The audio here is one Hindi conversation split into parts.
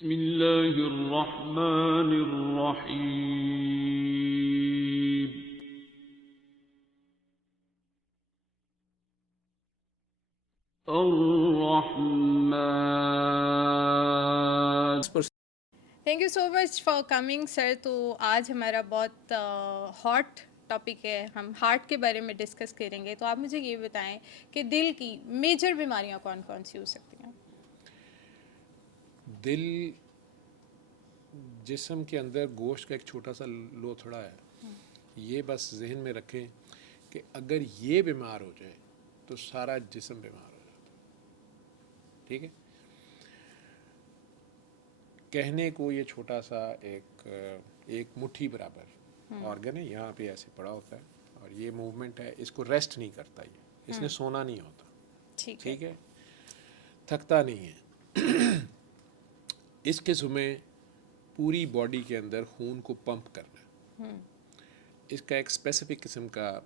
बिस्मिल्लाहिर्रहमानिर्रहीम। अर्रहमान। Thank you so much for coming sir. तो आज हमारा बहुत हॉट टॉपिक है, हम हार्ट के बारे में डिस्कस करेंगे। तो आप मुझे ये बताएं कि दिल की मेजर बीमारियां कौन कौन सी हो सकती हैं। दिल जिस्म के अंदर गोश्त का एक छोटा सा लोथड़ा है। ये बस जहन में रखें कि अगर ये बीमार हो जाए तो सारा जिस्म बीमार हो जाता है। ठीक है, कहने को ये छोटा सा एक मुट्ठी बराबर ऑर्गन है, यहाँ पे ऐसे पड़ा होता है और ये मूवमेंट है, इसको रेस्ट नहीं करता, ये इसने सोना नहीं होता। ठीक है, थकता नहीं है। इस किस्म में पूरी बॉडी के अंदर खून को पंप करना है। इसका एक स्पेसिफिक किस्म का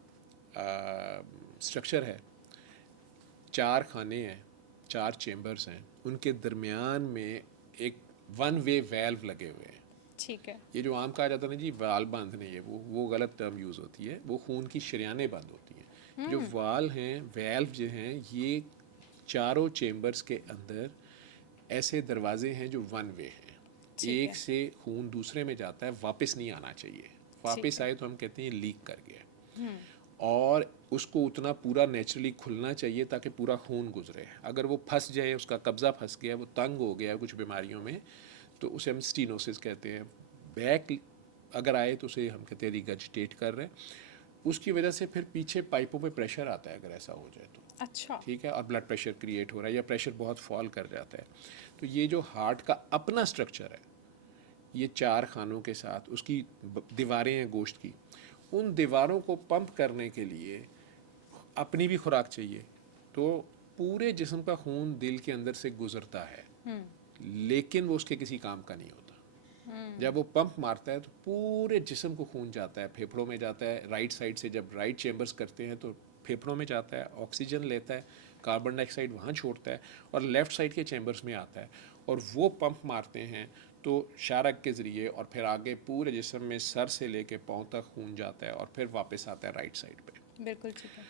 स्ट्रक्चर है। 4 खाने हैं, 4 चेम्बर्स हैं, उनके दरमियान में एक वन वे वेल्व लगे हुए हैं। ठीक है, ये जो आम कहा जाता है ना जी वाल बांधने, ये वो गलत टर्म यूज़ होती है। वो खून की शरियानें बंद होती हैं। जो वाल हैं, वेल्व जो हैं, ये चारों चेम्बर्स के अंदर ऐसे दरवाजे हैं जो वन वे हैं। एक से खून दूसरे में जाता है, वापस नहीं आना चाहिए। वापस आए तो हम कहते हैं लीक कर गया। और उसको उतना पूरा नेचुरली खुलना चाहिए ताकि पूरा खून गुजरे। अगर वो फंस जाए, उसका कब्ज़ा फंस गया, वो तंग हो गया कुछ बीमारियों में, तो उसे हम स्टीनोसिस कहते हैं। बैक अगर आए तो उसे हम कहते हैं रिगर्जिटेट कर रहे हैं। उसकी वजह से फिर पीछे पाइपों पे प्रेशर आता है, अगर ऐसा हो जाए तो। अच्छा, ठीक है, और ब्लड प्रेशर क्रिएट हो रहा है या प्रेशर बहुत फॉल कर जाता है। तो ये जो हार्ट का अपना स्ट्रक्चर है, ये 4 खानों के साथ उसकी दीवारें हैं गोश्त की, उन दीवारों को पंप करने के लिए अपनी भी खुराक चाहिए। तो पूरे जिस्म का खून दिल के अंदर से गुजरता है, लेकिन वो उसके किसी काम का नहीं होता। जब वो पंप मारता है तो पूरे जिस्म को खून जाता है, फेफड़ों में जाता है। राइट साइड से जब राइट चेम्बर्स करते हैं तो फेफड़ों में जाता है, ऑक्सीजन लेता है, कार्बन डाइऑक्साइड वहाँ छोड़ता है और लेफ़्ट साइड के चेम्बर्स में आता है। और वो पंप मारते हैं तो शारक के ज़रिए, और फिर आगे पूरे जिस्म में सर से लेके पाँव तक खून जाता है और फिर वापस आता है राइट साइड पे। बिल्कुल ठीक है।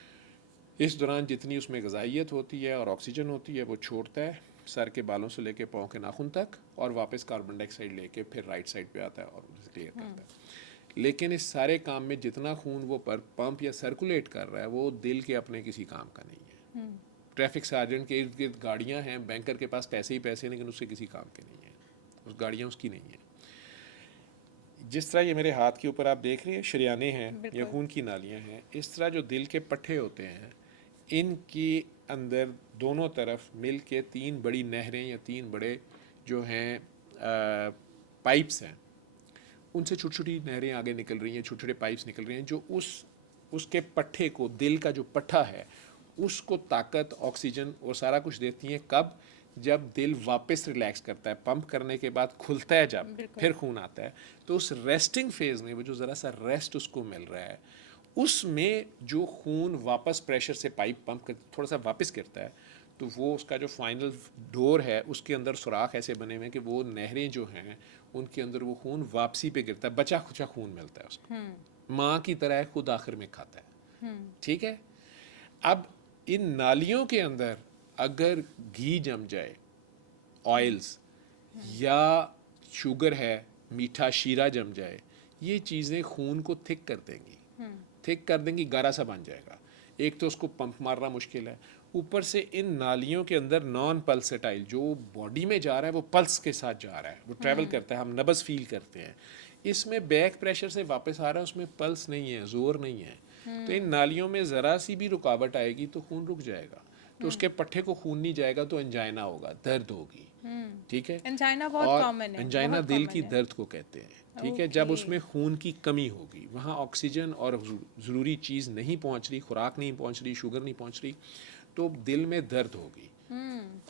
इस दौरान जितनी उसमें ग़िज़ाइयत होती है और ऑक्सीजन होती है वो छोड़ता है सर के बालों से लेके पाँव के नाखून तक, और वापस कार्बन डाइऑक्साइड लेके फिर राइट साइड पे आता है और उसे क्लियर करता है। लेकिन इस सारे काम में जितना खून वो पर पंप या सर्कुलेट कर रहा है, वो दिल के अपने किसी काम का नहीं है। ट्रैफिक सार्जेंट के इर्द गिर्द गाड़ियाँ हैं, बैंकर के पास पैसे ही पैसे, लेकिन उससे किसी काम के नहीं है, उस गाड़ियाँ उसकी नहीं है। जिस तरह ये मेरे हाथ के ऊपर आप देख रहे हैं शरियाने हैं या खून की नालियाँ हैं, इस तरह जो दिल के पट्टे होते हैं, इनकी अंदर दोनों तरफ मिल के 3 बड़ी नहरें या 3 बड़े जो हैं पाइप्स हैं, उनसे छोटी छोटी नहरें आगे निकल रही हैं, छोटे छोटे पाइप्स निकल रही हैं, जो उसके पट्टे को, दिल का जो पट्टा है, उसको ताकत, ऑक्सीजन और सारा कुछ देती हैं। कब? जब दिल वापस रिलैक्स करता है, पंप करने के बाद खुलता है, जब फिर खून आता है, तो उस रेस्टिंग फेज में वो जो ज़रा सा रेस्ट उसको मिल रहा है, उसमें जो खून वापस प्रेशर से पाइप पंप कर थोड़ा सा वापस गिरता है, तो वो उसका जो फाइनल डोर है, उसके अंदर सुराख ऐसे बने हुए हैं कि वो नहरें जो हैं उनके अंदर वो खून वापसी पे गिरता है, बचा खुचा खून मिलता है उसको। माँ की तरह खुद आखिर में खाता है। ठीक है, अब इन नालियों के अंदर अगर घी जम जाए, ऑयल्स, या शुगर है, मीठा शीरा जम जाए, ये चीज़ें खून को थिक कर देंगी, गाढ़ा सा बन जाएगा। एक तो उसको पंप मारना मुश्किल है, ऊपर से इन नालियों के अंदर नॉन पल्सेटाइल जो बॉडी में जा रहा है वो पल्स के साथ जा रहा है, वो ट्रैवल करता है, हम नब्ज़ फील करते हैं। इसमें बैक प्रेशर से वापस आ रहा है, उसमें पल्स नहीं है, जोर नहीं है। तो इन नालियों में ज़रा सी भी रुकावट आएगी तो खून रुक जाएगा, तो उसके पट्टे को खून नहीं जाएगा तो एंजाइना होगा, दर्द होगी। ठीक है, एंजाइना बहुत और कॉमन है, एंजाइना बहुत दिल कॉमन की है। दर्द को कहते हैं। ठीक है, जब उसमें खून की कमी होगी, वहाँ ऑक्सीजन और ज़रूरी चीज़ नहीं पहुँच रही, खुराक नहीं पहुँच रही, शुगर नहीं पहुँच रही, तो दिल में दर्द होगी।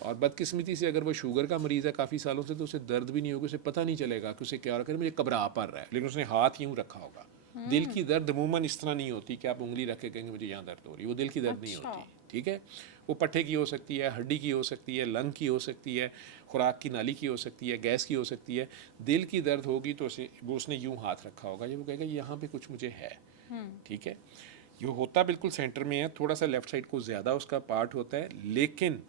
और बदकिस्मती से अगर वो शुगर का मरीज़ है काफ़ी सालों से, तो उसे दर्द भी नहीं होगा, उसे पता नहीं चलेगा कि उसे क्या हो रहा है, मुझे घबरा पड़ रहा है, लेकिन उसने हाथ यूँ रखा होगा। दिल की दर्द अमूमन इस तरह नहीं होती कि आप उंगली रख के कहेंगे मुझे यहाँ दर्द हो रही है, वो दिल की दर्द नहीं होती। ठीक है। वो पट्टे की हो सकती है, हड्डी की हो सकती है, लंग की हो सकती है, खुराक की नाली की हो सकती है, गैस की हो सकती है। दिल की दर्द होगी तो उसने यूं हाथ रखा होगा, ये वो कहेगा यहाँ पे कुछ मुझे है, ठीक है। ये होता बिल्कुल सेंटर में है, थोड़ा सा लेफ्ट साइड को ज़्यादा उसका पार्ट होता है, लेकिन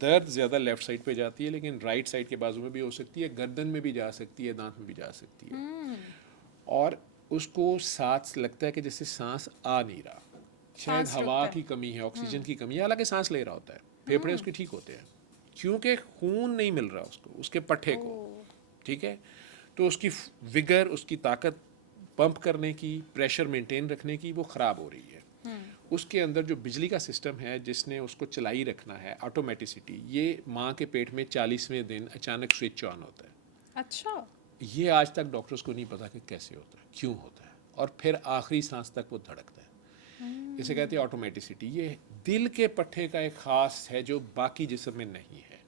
दर्द ज़्यादा लेफ्ट साइड पे जाती है, लेकिन राइट साइड के बाजू में भी हो सकती है, गर्दन में भी जा सकती है, दांत में भी जा सकती है। और उसको सांस लगता है कि जैसे सांस आ नहीं रहा, शायद सांस हवा रुकता की कमी है, ऑक्सीजन की कमी है, हालांकि सांस ले रहा होता है, फेफड़े उसके ठीक होते हैं, क्योंकि खून नहीं मिल रहा उसको, उसके पट्टे को, ठीक है। तो उसकी विगर, उसकी ताकत पंप करने की, प्रेशर मेंटेन रखने की, वो ख़राब हो रही है। उसके अंदर जो बिजली का सिस्टम है जिसने उसको चलाई रखना है, ऑटोमेटिसिटी, ये माँ के पेट में 40वें दिन अचानक स्विच ऑन होता है। अच्छा। ये आज तक डॉक्टर्स को नहीं पता कि कैसे होता है, क्यों होता है, और फिर आखिरी सांस तक वो धड़कता है। इसे कहते हैं ऑटोमेटिसिटी। ये दिल के पट्टे का एक ख़ास है जो बाकी जिस्म में नहीं है।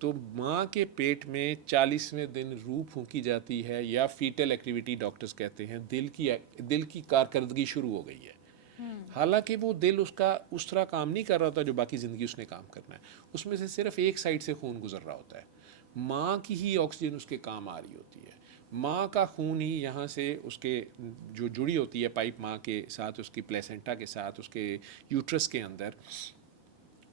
तो माँ के पेट में 40वें दिन रूह फूंकी जाती है, या फीटल एक्टिविटी डॉक्टर्स कहते हैं, दिल की कारकर्दगी शुरू हो गई है। हालांकि वो दिल उसका उस तरह काम नहीं कर रहा होता जो बाकी ज़िंदगी उसने काम करना है, उसमें से सिर्फ एक साइड से खून गुजर रहा होता है, माँ की ही ऑक्सीजन उसके काम आ रही होती है। माँ का खून ही यहाँ से उसके जो जुड़ी होती है पाइप माँ के साथ, उसकी प्लेसेंटा के साथ, उसके यूट्रस के अंदर,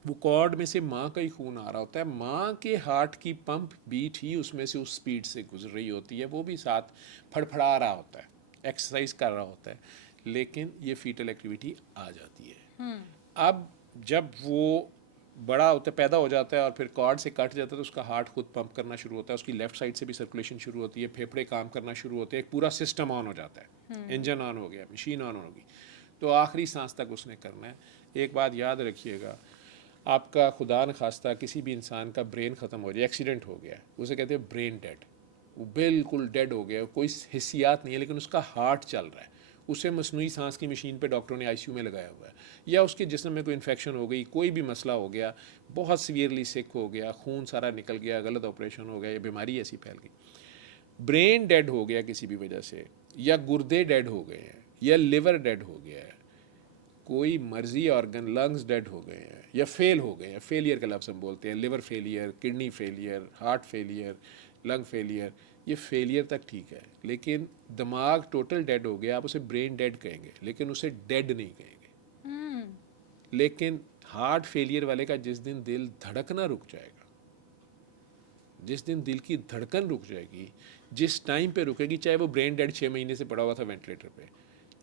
वो कॉर्ड में से माँ का ही खून आ रहा होता है। माँ के हार्ट की पंप बीट ही उसमें से उस स्पीड से गुजर रही होती है, वो भी साथ फड़फड़ा रहा होता है, एक्सरसाइज कर रहा होता है, लेकिन ये फीटल एक्टिविटी आ जाती है। अब जब वो बड़ा होता है, पैदा हो जाता है और फिर कॉर्ड से कट जाता है, तो उसका हार्ट खुद पंप करना शुरू होता है, उसकी लेफ्ट साइड से भी सर्कुलेशन शुरू होती है, फेफड़े काम करना शुरू होते हैं, एक पूरा सिस्टम ऑन हो जाता है, इंजन ऑन हो गया, मशीन ऑन होगी, तो आखिरी सांस तक उसने करना है। एक बात याद रखिएगा, आपका खुदा न खास्ता किसी भी इंसान का ब्रेन ख़त्म हो जाए, एक्सीडेंट हो गया, उसे कहते हैं ब्रेन डेड, वो बिल्कुल डेड हो गया, कोई हिस्सियात नहीं है, लेकिन उसका हार्ट चल रहा है, उसे मसनूई सांस की मशीन पे डॉक्टरों ने आईसीयू में लगाया हुआ है, या उसके जिस्म में कोई इन्फेक्शन हो गई, कोई भी मसला हो गया, बहुत सीवियरली सिक हो गया, खून सारा निकल गया, गलत ऑपरेशन हो गया, या बीमारी ऐसी फैल गई, ब्रेन डेड हो गया किसी भी वजह से, या गुर्दे डेड हो गए हैं, या लिवर डेड हो गया है, कोई मर्जी ऑर्गन, लंग्स डेड हो गए हैं या फेल हो गए हैं, फेलियर का लफ्ज़ हम बोलते हैं, liver failure, kidney failure, heart failure, lung failure, ये फेलियर तक ठीक है, लेकिन दिमाग टोटल डेड हो गया, आप उसे ब्रेन डेड कहेंगे, लेकिन उसे डेड नहीं कहेंगे। लेकिन हार्ट फेलियर वाले का जिस दिन दिल धड़कना रुक जाएगा, जिस दिन दिल की धड़कन रुक जाएगी, जिस टाइम पे रुकेगी, चाहे वो ब्रेन डेड 6 महीने से पड़ा हुआ था वेंटिलेटर पे,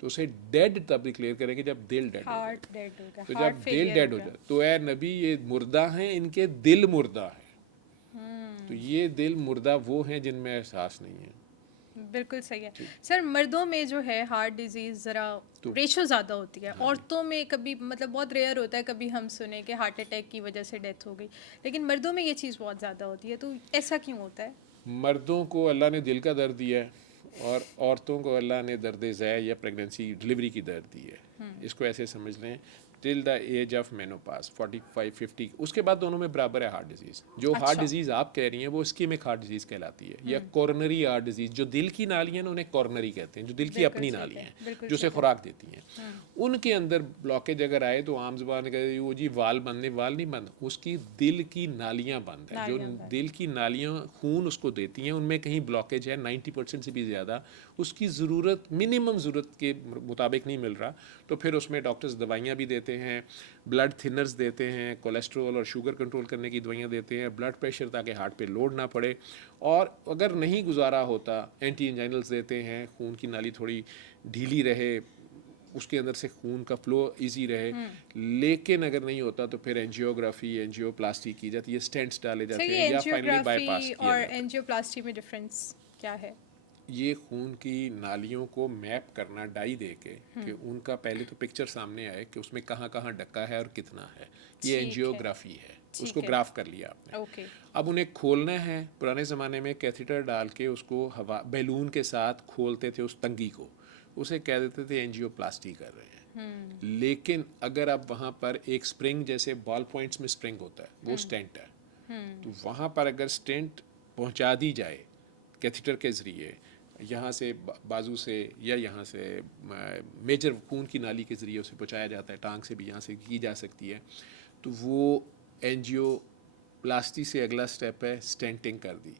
तो उसे डेड तब डिक्लेयर करेंगे जब दिल डेड हो जाए। हार्ट डेड हो गया, तो हार्ट जब दिल फेलियर डेड हो हो गया। जाए तो ए नबी, ये मुर्दा हैं, इनके दिल मुर्दा है। तो ये दिल मुर्दा वो हैं जिनमें एहसास नहीं है। बिल्कुल सही है सर। मर्दों में जो है हार्ट डिजीज़ ज़रा तो रेशो ज़्यादा होती है, औरतों में कभी मतलब बहुत रेयर होता है, कभी हम सुने कि हार्ट अटैक की वजह से डेथ हो गई, लेकिन मर्दों में ये चीज़ बहुत ज़्यादा होती है, तो ऐसा क्यों होता है? मर्दों को अल्लाह ने दिल का दर्द दिया है, और औरतों को अल्लाह ने दर्द ज़ै या प्रेगनेंसी डिलीवरी की दर्द दी है। इसको ऐसे समझ लें, टिल द एज ऑफ मेनोपास 45-50, उसके बाद दोनों में बराबर है हार्ट डिजीज़। जो हार्ट अच्छा। डिजीज़ आप कह रही हैं वो इस्कीमिक हार्ट डिजीज़ कहलाती है, या कॉर्नरी हार्ट डिजीज़। जो दिल की नालियाँ हैं उन्हें कॉर्नरी कहते हैं, जो दिल की बिल्कुल अपनी ठीक है, नालियाँ हैं, बिल्कुल जो उसे ठीक है। खुराक देती हैं, उनके अंदर ब्लॉकेज अगर आए तो आम जुबान कहते वो जी वाल बंद, वाल नहीं बंद, उसकी दिल की नालियाँ बंद है। जो नालियाँ बंद। दिल की नालियाँ खून उसको देती हैं, उनमें कहीं ब्लॉकेज है, 90% से भी ज़्यादा, उसकी ज़रूरत मिनिमम ज़रूरत के मुताबिक नहीं मिल रहा, तो फिर उसमें डॉक्टर्स दवाइयाँ भी देते हैं, ब्लड थिनर्स देते हैं, कोलेस्ट्रॉल और शुगर कंट्रोल करने की दवाइयाँ देते हैं, ब्लड प्रेशर ताकि हार्ट पे लोड ना पड़े, और अगर नहीं गुजारा होता एंटी एंजाइनल्स देते हैं, खून की नाली थोड़ी ढीली रहे, उसके अंदर से खून का फ्लो इजी रहे। लेकिन अगर नहीं होता तो फिर एंजियोग्राफी, एंजियोप्लास्टी की जाती है, स्टेंट्स डाले सर, जाते ये हैं, या फाइनली बाईपास एंजियोग्राफी किया और जाता है। एंजियोप्लास्टी में डिफरेंस क्या है? ये खून की नालियों को मैप करना डाई दे के, कि उनका पहले तो पिक्चर सामने आए कि उसमें कहाँ कहाँ डक्का है और कितना है, ये ठीक है, एंजियोग्राफी है। ठीक उसको है। ग्राफ कर लिया आपने। ओके। अब उन्हें खोलना है, पुराने ज़माने में कैथेटर डाल के उसको हवा बैलून के साथ खोलते थे उस तंगी को, उसे कह देते थे एंजियोप्लास्टी कर रहे हैं। लेकिन अगर आप वहाँ पर एक स्प्रिंग, जैसे बॉल पॉइंट्स में स्प्रिंग होता है, वो स्टेंट है, तो वहाँ पर अगर स्टेंट पहुँचा दी जाए कैथेटर के ज़रिए, यहाँ से बाजू से या यहाँ से मेजर खून की नाली के ज़रिए उसे पहुँचाया जाता है, टांग से भी यहाँ से की जा सकती है। तो वो एंजियोप्लास्टी से अगला स्टेप है स्टेंटिंग कर दी,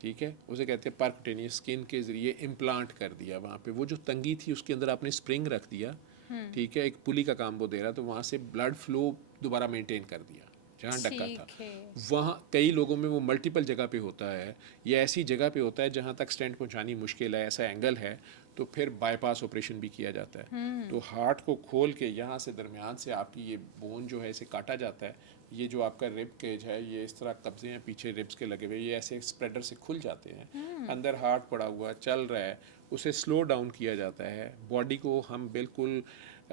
ठीक है, उसे कहते हैं परक्यूटेनियस स्किन के ज़रिए इम्प्लांट कर दिया वहाँ पे। वो जो तंगी थी उसके अंदर आपने स्प्रिंग रख दिया, ठीक है, एक पुली का काम वो दे रहा, तो वहाँ से ब्लड फ्लो दोबारा मेंटेन कर दिया जहाँ डक्का था। ठीक है। वहाँ कई लोगों में वो मल्टीपल जगह पे होता है, या ऐसी जगह पे होता है जहाँ तक स्टेंट पहुँचानी मुश्किल है, ऐसा एंगल है, तो फिर बाईपास ऑपरेशन भी किया जाता है। तो हार्ट को खोल के यहाँ से दरमियान से आपकी ये बोन जो है इसे काटा जाता है। ये जो आपका रिब केज है ये इस तरह कब्जे हैं पीछे रिब्स के लगे हुए, ये ऐसे स्प्रेडर से खुल जाते हैं। अंदर हार्ट पड़ा हुआ चल रहा है, उसे स्लो डाउन किया जाता है। बॉडी को हम बिल्कुल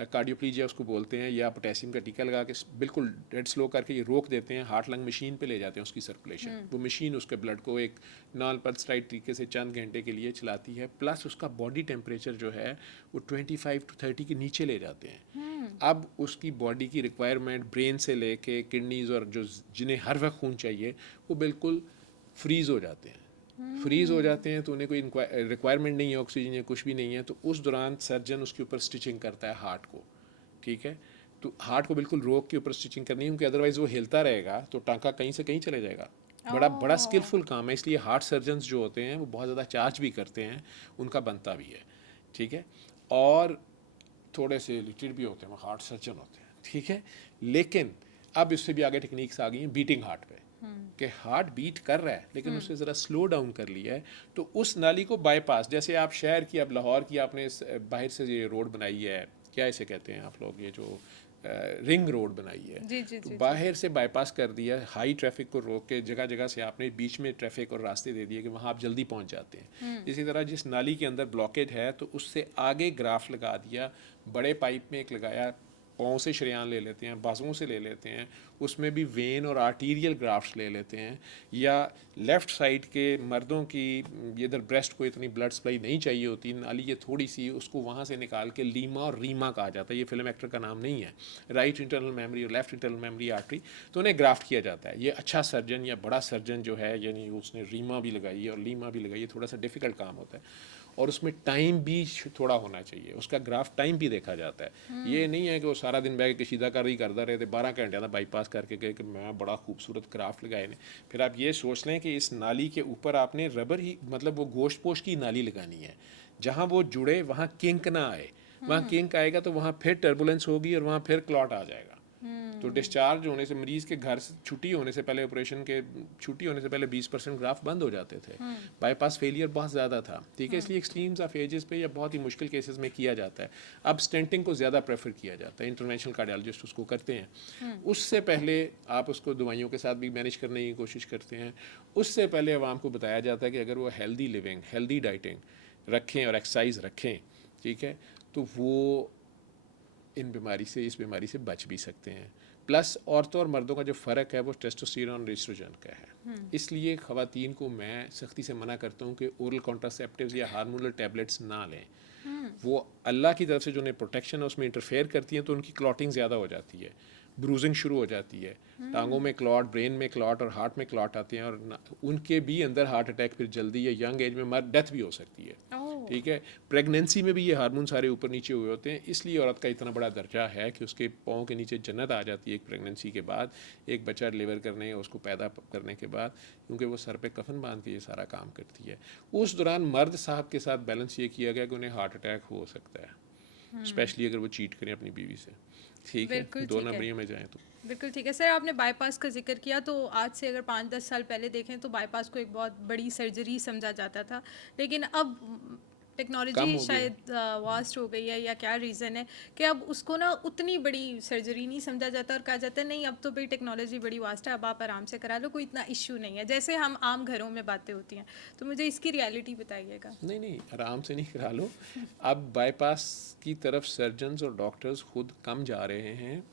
कार्डियोप्लीजिया उसको बोलते हैं, या पोटेशियम का टीका लगा के बिल्कुल डेड स्लो करके ये रोक देते हैं, हार्ट लंग मशीन पे ले जाते हैं उसकी सर्कुलेशन। वो मशीन उसके ब्लड को एक नॉन पल्सराइड तरीके से चंद घंटे के लिए चलाती है, प्लस उसका बॉडी टेम्परेचर जो है वो 25 to 30 के नीचे ले जाते हैं। अब उसकी बॉडी की रिक्वायरमेंट ब्रेन से लेके किडनीज और जो जिन्हें हर वक्त खून चाहिए वो बिल्कुल फ्रीज़ हो जाते हैं। फ्रीज़ हो जाते हैं तो उन्हें कोई रिक्वायरमेंट नहीं है ऑक्सीजन या कुछ भी नहीं है, तो उस दौरान सर्जन उसके ऊपर स्टिचिंग करता है हार्ट को, ठीक है। तो हार्ट को बिल्कुल रोक के ऊपर स्टिचिंग करनी है, क्योंकि अदरवाइज़ वो हिलता रहेगा तो टांका कहीं से कहीं चले जाएगा। बड़ा बड़ा स्किलफुल काम है, इसलिए हार्ट सर्जन्स जो होते हैं वो बहुत ज़्यादा चार्ज भी करते हैं, उनका बनता भी है, ठीक है। और थोड़े से लिटिड भी होते हैं, वो हार्ट सर्जन होते हैं, ठीक है। लेकिन अब इससे भी आगे टेक्निक्स आ गई हैं बीटिंग हार्ट पे, कि हार्ट बीट कर रहा है लेकिन उसे ज़रा स्लो डाउन कर लिया है, तो उस नाली को बाईपास, जैसे आप शहर की, अब लाहौर की आपने बाहर से ये रोड बनाई है, क्या इसे कहते हैं आप लोग, ये जो रिंग रोड बनाई है, जी जी तो जी बाहर से बाईपास कर दिया, हाई ट्रैफिक को रोक के जगह जगह से आपने बीच में ट्रैफिक और रास्ते दे दिए कि वहाँ आप जल्दी पहुँच जाते हैं। इसी तरह जिस नाली के अंदर ब्लॉकेज है तो उससे आगे ग्राफ लगा दिया, बड़े पाइप में एक लगाया, पाँव से शरेयान ले लेते हैं, बाजुओं से ले लेते हैं, उसमें भी वेन और आर्टीरियल ग्राफ्ट्स ले लेते हैं, या लेफ़्ट साइड के मर्दों की इधर ब्रेस्ट को इतनी ब्लड सप्लाई नहीं चाहिए होती, नाली ये थोड़ी सी, उसको वहाँ से निकाल के लीमा और रीमा कहा जाता है, ये फिल्म एक्टर का नाम नहीं है, राइट इंटरनल मेमोरी और लेफ़्ट इंटरनल मेमोरी आर्टरी, तो उन्हें ग्राफ्ट किया जाता है। ये अच्छा सर्जन या बड़ा सर्जन जो है, यानी उसने रीमा भी लगाई है और लीमा भी लगाई है, थोड़ा सा डिफ़िकल्ट काम होता है, और उसमें टाइम भी थोड़ा होना चाहिए, उसका ग्राफ टाइम भी देखा जाता है। ये नहीं है कि वो सारा दिन बैठ के कशीदा कर ही करता रहे थे, 12 घंटे का बाईपास करके गए कि मैं बड़ा खूबसूरत ग्राफ लगाए ने। फिर आप ये सोच लें कि इस नाली के ऊपर आपने रबर ही, मतलब वो गोश्त पोश की नाली लगानी है, जहाँ वो जुड़े वहाँ किंक ना आए, वहाँ किंक आएगा तो वहाँ फिर टर्बुलेंस होगी और वहाँ फिर क्लॉट आ जाएगा। तो डिस्चार्ज होने से, मरीज के घर से छुट्टी होने से पहले, ऑपरेशन के छुट्टी होने से पहले 20% ग्राफ बंद हो जाते थे। बाईपास फेलियर बहुत ज़्यादा था, ठीक है, इसलिए एक्सट्रीम्स ऑफ एजेस पे या बहुत ही मुश्किल केसेस में किया जाता है। अब स्टेंटिंग को ज़्यादा प्रेफर किया जाता है, इंटरवेंशनल कार्डियोलॉजिस्ट उसको करते हैं। उससे पहले आप उसको दवाइयों के साथ भी मैनेज करने की कोशिश करते हैं। उससे पहले आवाम को बताया जाता है कि अगर वो हेल्दी लिविंग, हेल्दी डाइटिंग रखें और एक्सरसाइज रखें, ठीक है, तो वो इन बीमारी से, इस बीमारी से बच भी सकते हैं। प्लस औरतों और मर्दों का जो फ़र्क है वो टेस्टोस्टेरोन और एस्ट्रोजन का है, इसलिए ख़वातीन को मैं सख्ती से मना करता हूँ कि ओरल कॉन्ट्रासेप्टिव्स या हार्मोनल टैबलेट्स ना लें। वो अल्लाह की तरफ से जो उन्हें प्रोटेक्शन है उसमें इंटरफेयर करती हैं, तो उनकी क्लॉटिंग ज़्यादा हो जाती है, ब्रूजिंग शुरू हो जाती है, टांगों में क्लॉट, ब्रेन में क्लॉट और हार्ट में क्लॉट आते हैं, और उनके भी अंदर हार्ट अटैक फिर जल्दी या यंग एज में मर डेथ भी हो सकती है, ठीक है। प्रेगनेंसी में भी ये हार्मोन सारे ऊपर नीचे हुए होते हैं, इसलिए औरत का इतना बड़ा दर्जा है कि उसके पाँव के नीचे जन्नत आ जाती है एक प्रेगनेंसी के बाद, एक बच्चा डिलीवर करने, उसको पैदा करने के बाद, क्योंकि वो सर पे कफन बांध के ये सारा काम करती है। उस दौरान मर्द साहब के साथ बैलेंस ये किया गया कि उन्हें हार्ट अटैक हो सकता है, स्पेशली अगर वो चीट करें अपनी बीवी से, ठीक है, दो नंबरियों में जाएँ तो। बिल्कुल ठीक है सर। आपने बाईपास का जिक्र किया, तो आज से अगर 5-10 साल पहले देखें तो बाईपास को एक बहुत बड़ी सर्जरी समझा जाता था, लेकिन अब टेक्नोलॉजी शायद वास्ट हो गई है, या क्या रीज़न है कि अब उसको ना उतनी बड़ी सर्जरी नहीं समझा जाता, और कहा जाता है नहीं अब तो भाई टेक्नोलॉजी बड़ी वास्ट है, अब आप आराम से करा लो, कोई इतना इश्यू नहीं है, जैसे हम आम घरों में बातें होती हैं। तो मुझे इसकी रियलिटी बताइएगा। नहीं, आराम से नहीं करा लो। अब बाईपास की तरफ सर्जन्स और डॉक्टर्स खुद कम जा रहे हैं,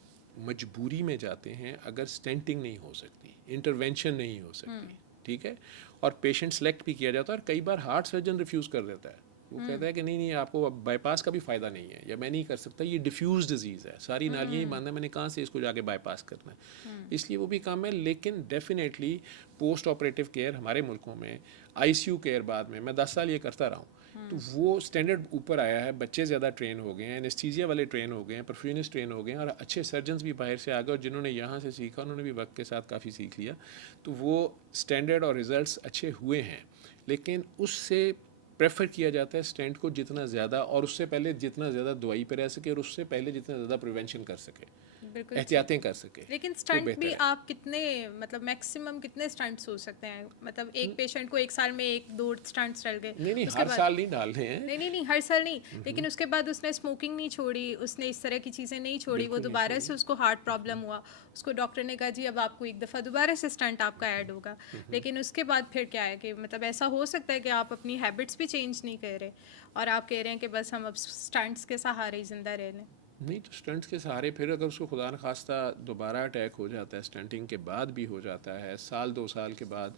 मजबूरी में जाते हैं अगर स्टेंटिंग नहीं हो सकती, इंटरवेंशन नहीं हो सकती, ठीक है, और पेशेंट सेलेक्ट भी किया जाता है, और कई बार हार्ट सर्जन रिफ्यूज़ कर देता है, वो कहता है कि नहीं नहीं, आपको अब बाईपास का भी फ़ायदा नहीं है, या मैं नहीं कर सकता, ये डिफ्यूज़ डिजीज़ है, सारी नालियाँ ही बंद है, मैंने कहाँ से इसको जाके बाईपास करना है। इसलिए वो भी कम है। लेकिन डेफिनेटली पोस्ट ऑपरेटिव केयर हमारे मुल्कों में, आईसीयू केयर बाद में, मैं 10 साल ये करता रहा हूँ, तो वो स्टैंडर्ड ऊपर आया है, बच्चे ज़्यादा ट्रेन हो गए हैं, एनेस्थीसिया वाले ट्रेन हो गए हैं, परफ्यूनिस्ट ट्रेन हो गए हैं, और अच्छे सर्जन्स भी बाहर से आ गए, और जिन्होंने यहाँ से सीखा उन्होंने भी वक्त के साथ काफ़ी सीख लिया, तो वो स्टैंडर्ड और रिजल्ट्स अच्छे हुए हैं। लेकिन उससे प्रेफर किया जाता है स्टेंट को जितना ज़्यादा, और उससे पहले जितना ज़्यादा दवाई पर रह सके, और उससे पहले जितना ज़्यादा प्रिवेंशन कर सके, बिल्कुल एहतियातें कर सके। लेकिन तो स्टंट बेहतर भी है। आप कितने मतलब मैक्सिमम कितने स्टंट्स हो सकते हैं? मतलब एक पेशेंट को एक साल में 1-2 स्टंट्स डल गए, नहीं नहीं, उसके हर बाद साल नहीं डालने हैं। नहीं नहीं नहीं हर साल नहीं, लेकिन उसके बाद उसने स्मोकिंग नहीं छोड़ी, उसने इस तरह की चीज़ें नहीं छोड़ी, वो बिल्कुल नहीं दोबारा छोड़ी। से उसको हार्ट प्रॉब्लम हुआ, उसको डॉक्टर ने कहा जी अब आपको एक दफ़ा दोबारा से स्टंट आपका ऐड होगा, लेकिन उसके बाद फिर क्या है कि मतलब ऐसा हो सकता है कि आप अपनी हैबिट्स भी चेंज नहीं कर रहे और आप कह रहे हैं कि बस हम अब स्टंट्स के सहारे ही ज़िंदा रह लें। नहीं तो स्टंट्स के सहारे फिर अगर उसको खुदा न खास्ता दोबारा अटैक हो जाता है, स्टंटिंग के बाद भी हो जाता है, साल 2 साल के बाद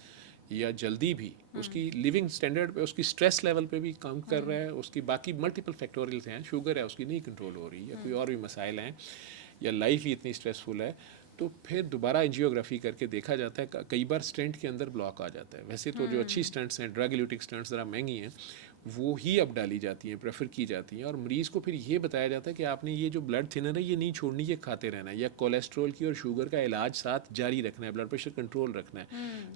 या जल्दी भी, उसकी लिविंग स्टैंडर्ड पे, उसकी स्ट्रेस लेवल पे भी कम कर रहा है, उसकी बाकी मल्टीपल फैक्टोरियल्स हैं, शुगर है उसकी नहीं कंट्रोल हो रही, या कोई और भी मसाइल हैं, या लाइफ ही इतनी स्ट्रेसफुल है, तो फिर दोबारा एंजियोग्राफी करके देखा जाता है। कई बार स्टेंट के अंदर ब्लॉक आ जाता है। वैसे तो जो अच्छी स्टेंट्स हैं, ड्रग इल्यूटिक स्टेंट्स ज़रा महंगी हैं, वो ही अब डाली जाती हैं, प्रेफर की जाती हैं, और मरीज़ को फिर ये बताया जाता है कि आपने ये जो ब्लड थिनर है ये नहीं छोड़नी, ये खाते रहना है, या कोलेस्ट्रॉल की और शुगर का इलाज साथ जारी रखना है, ब्लड प्रेशर कंट्रोल रखना है।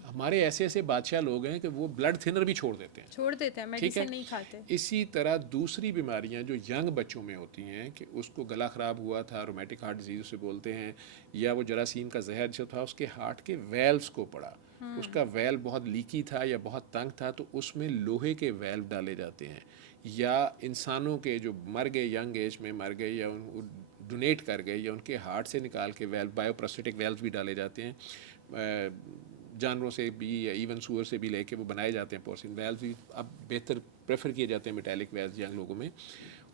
हमारे ऐसे ऐसे बादशाह लोग हैं कि वो ब्लड थिनर भी छोड़ देते हैं। छोड़ देते हैं, ठीक है। मेडिसिन नहीं खाते। इसी तरह दूसरी बीमारियां जो यंग बच्चों में होती हैं, कि उसको गला ख़राब हुआ था, रोमेटिक हार्ट डिजीज़ उसे बोलते हैं, या वो जरासीम का जहर जो था उसके हार्ट के वेल्व्स को पड़ा, उसका वेल्व बहुत लीकी था या बहुत तंग था, तो उसमें लोहे के वेल्व डाले जाते हैं, या इंसानों के जो मर गए, यंग एज में मर गए, या डोनेट कर गए, या उनके हार्ट से निकाल के वेल्व, बायोप्रोस्थेटिक वेल्व्स भी डाले जाते हैं, जानवरों से भी या इवन सूअर से भी लेके वो बनाए जाते हैं। पोर्सिन वेल्व्स भी अब बेहतर प्रेफर किए जाते हैं, मेटालिक वेल्व्स यंग लोगों में,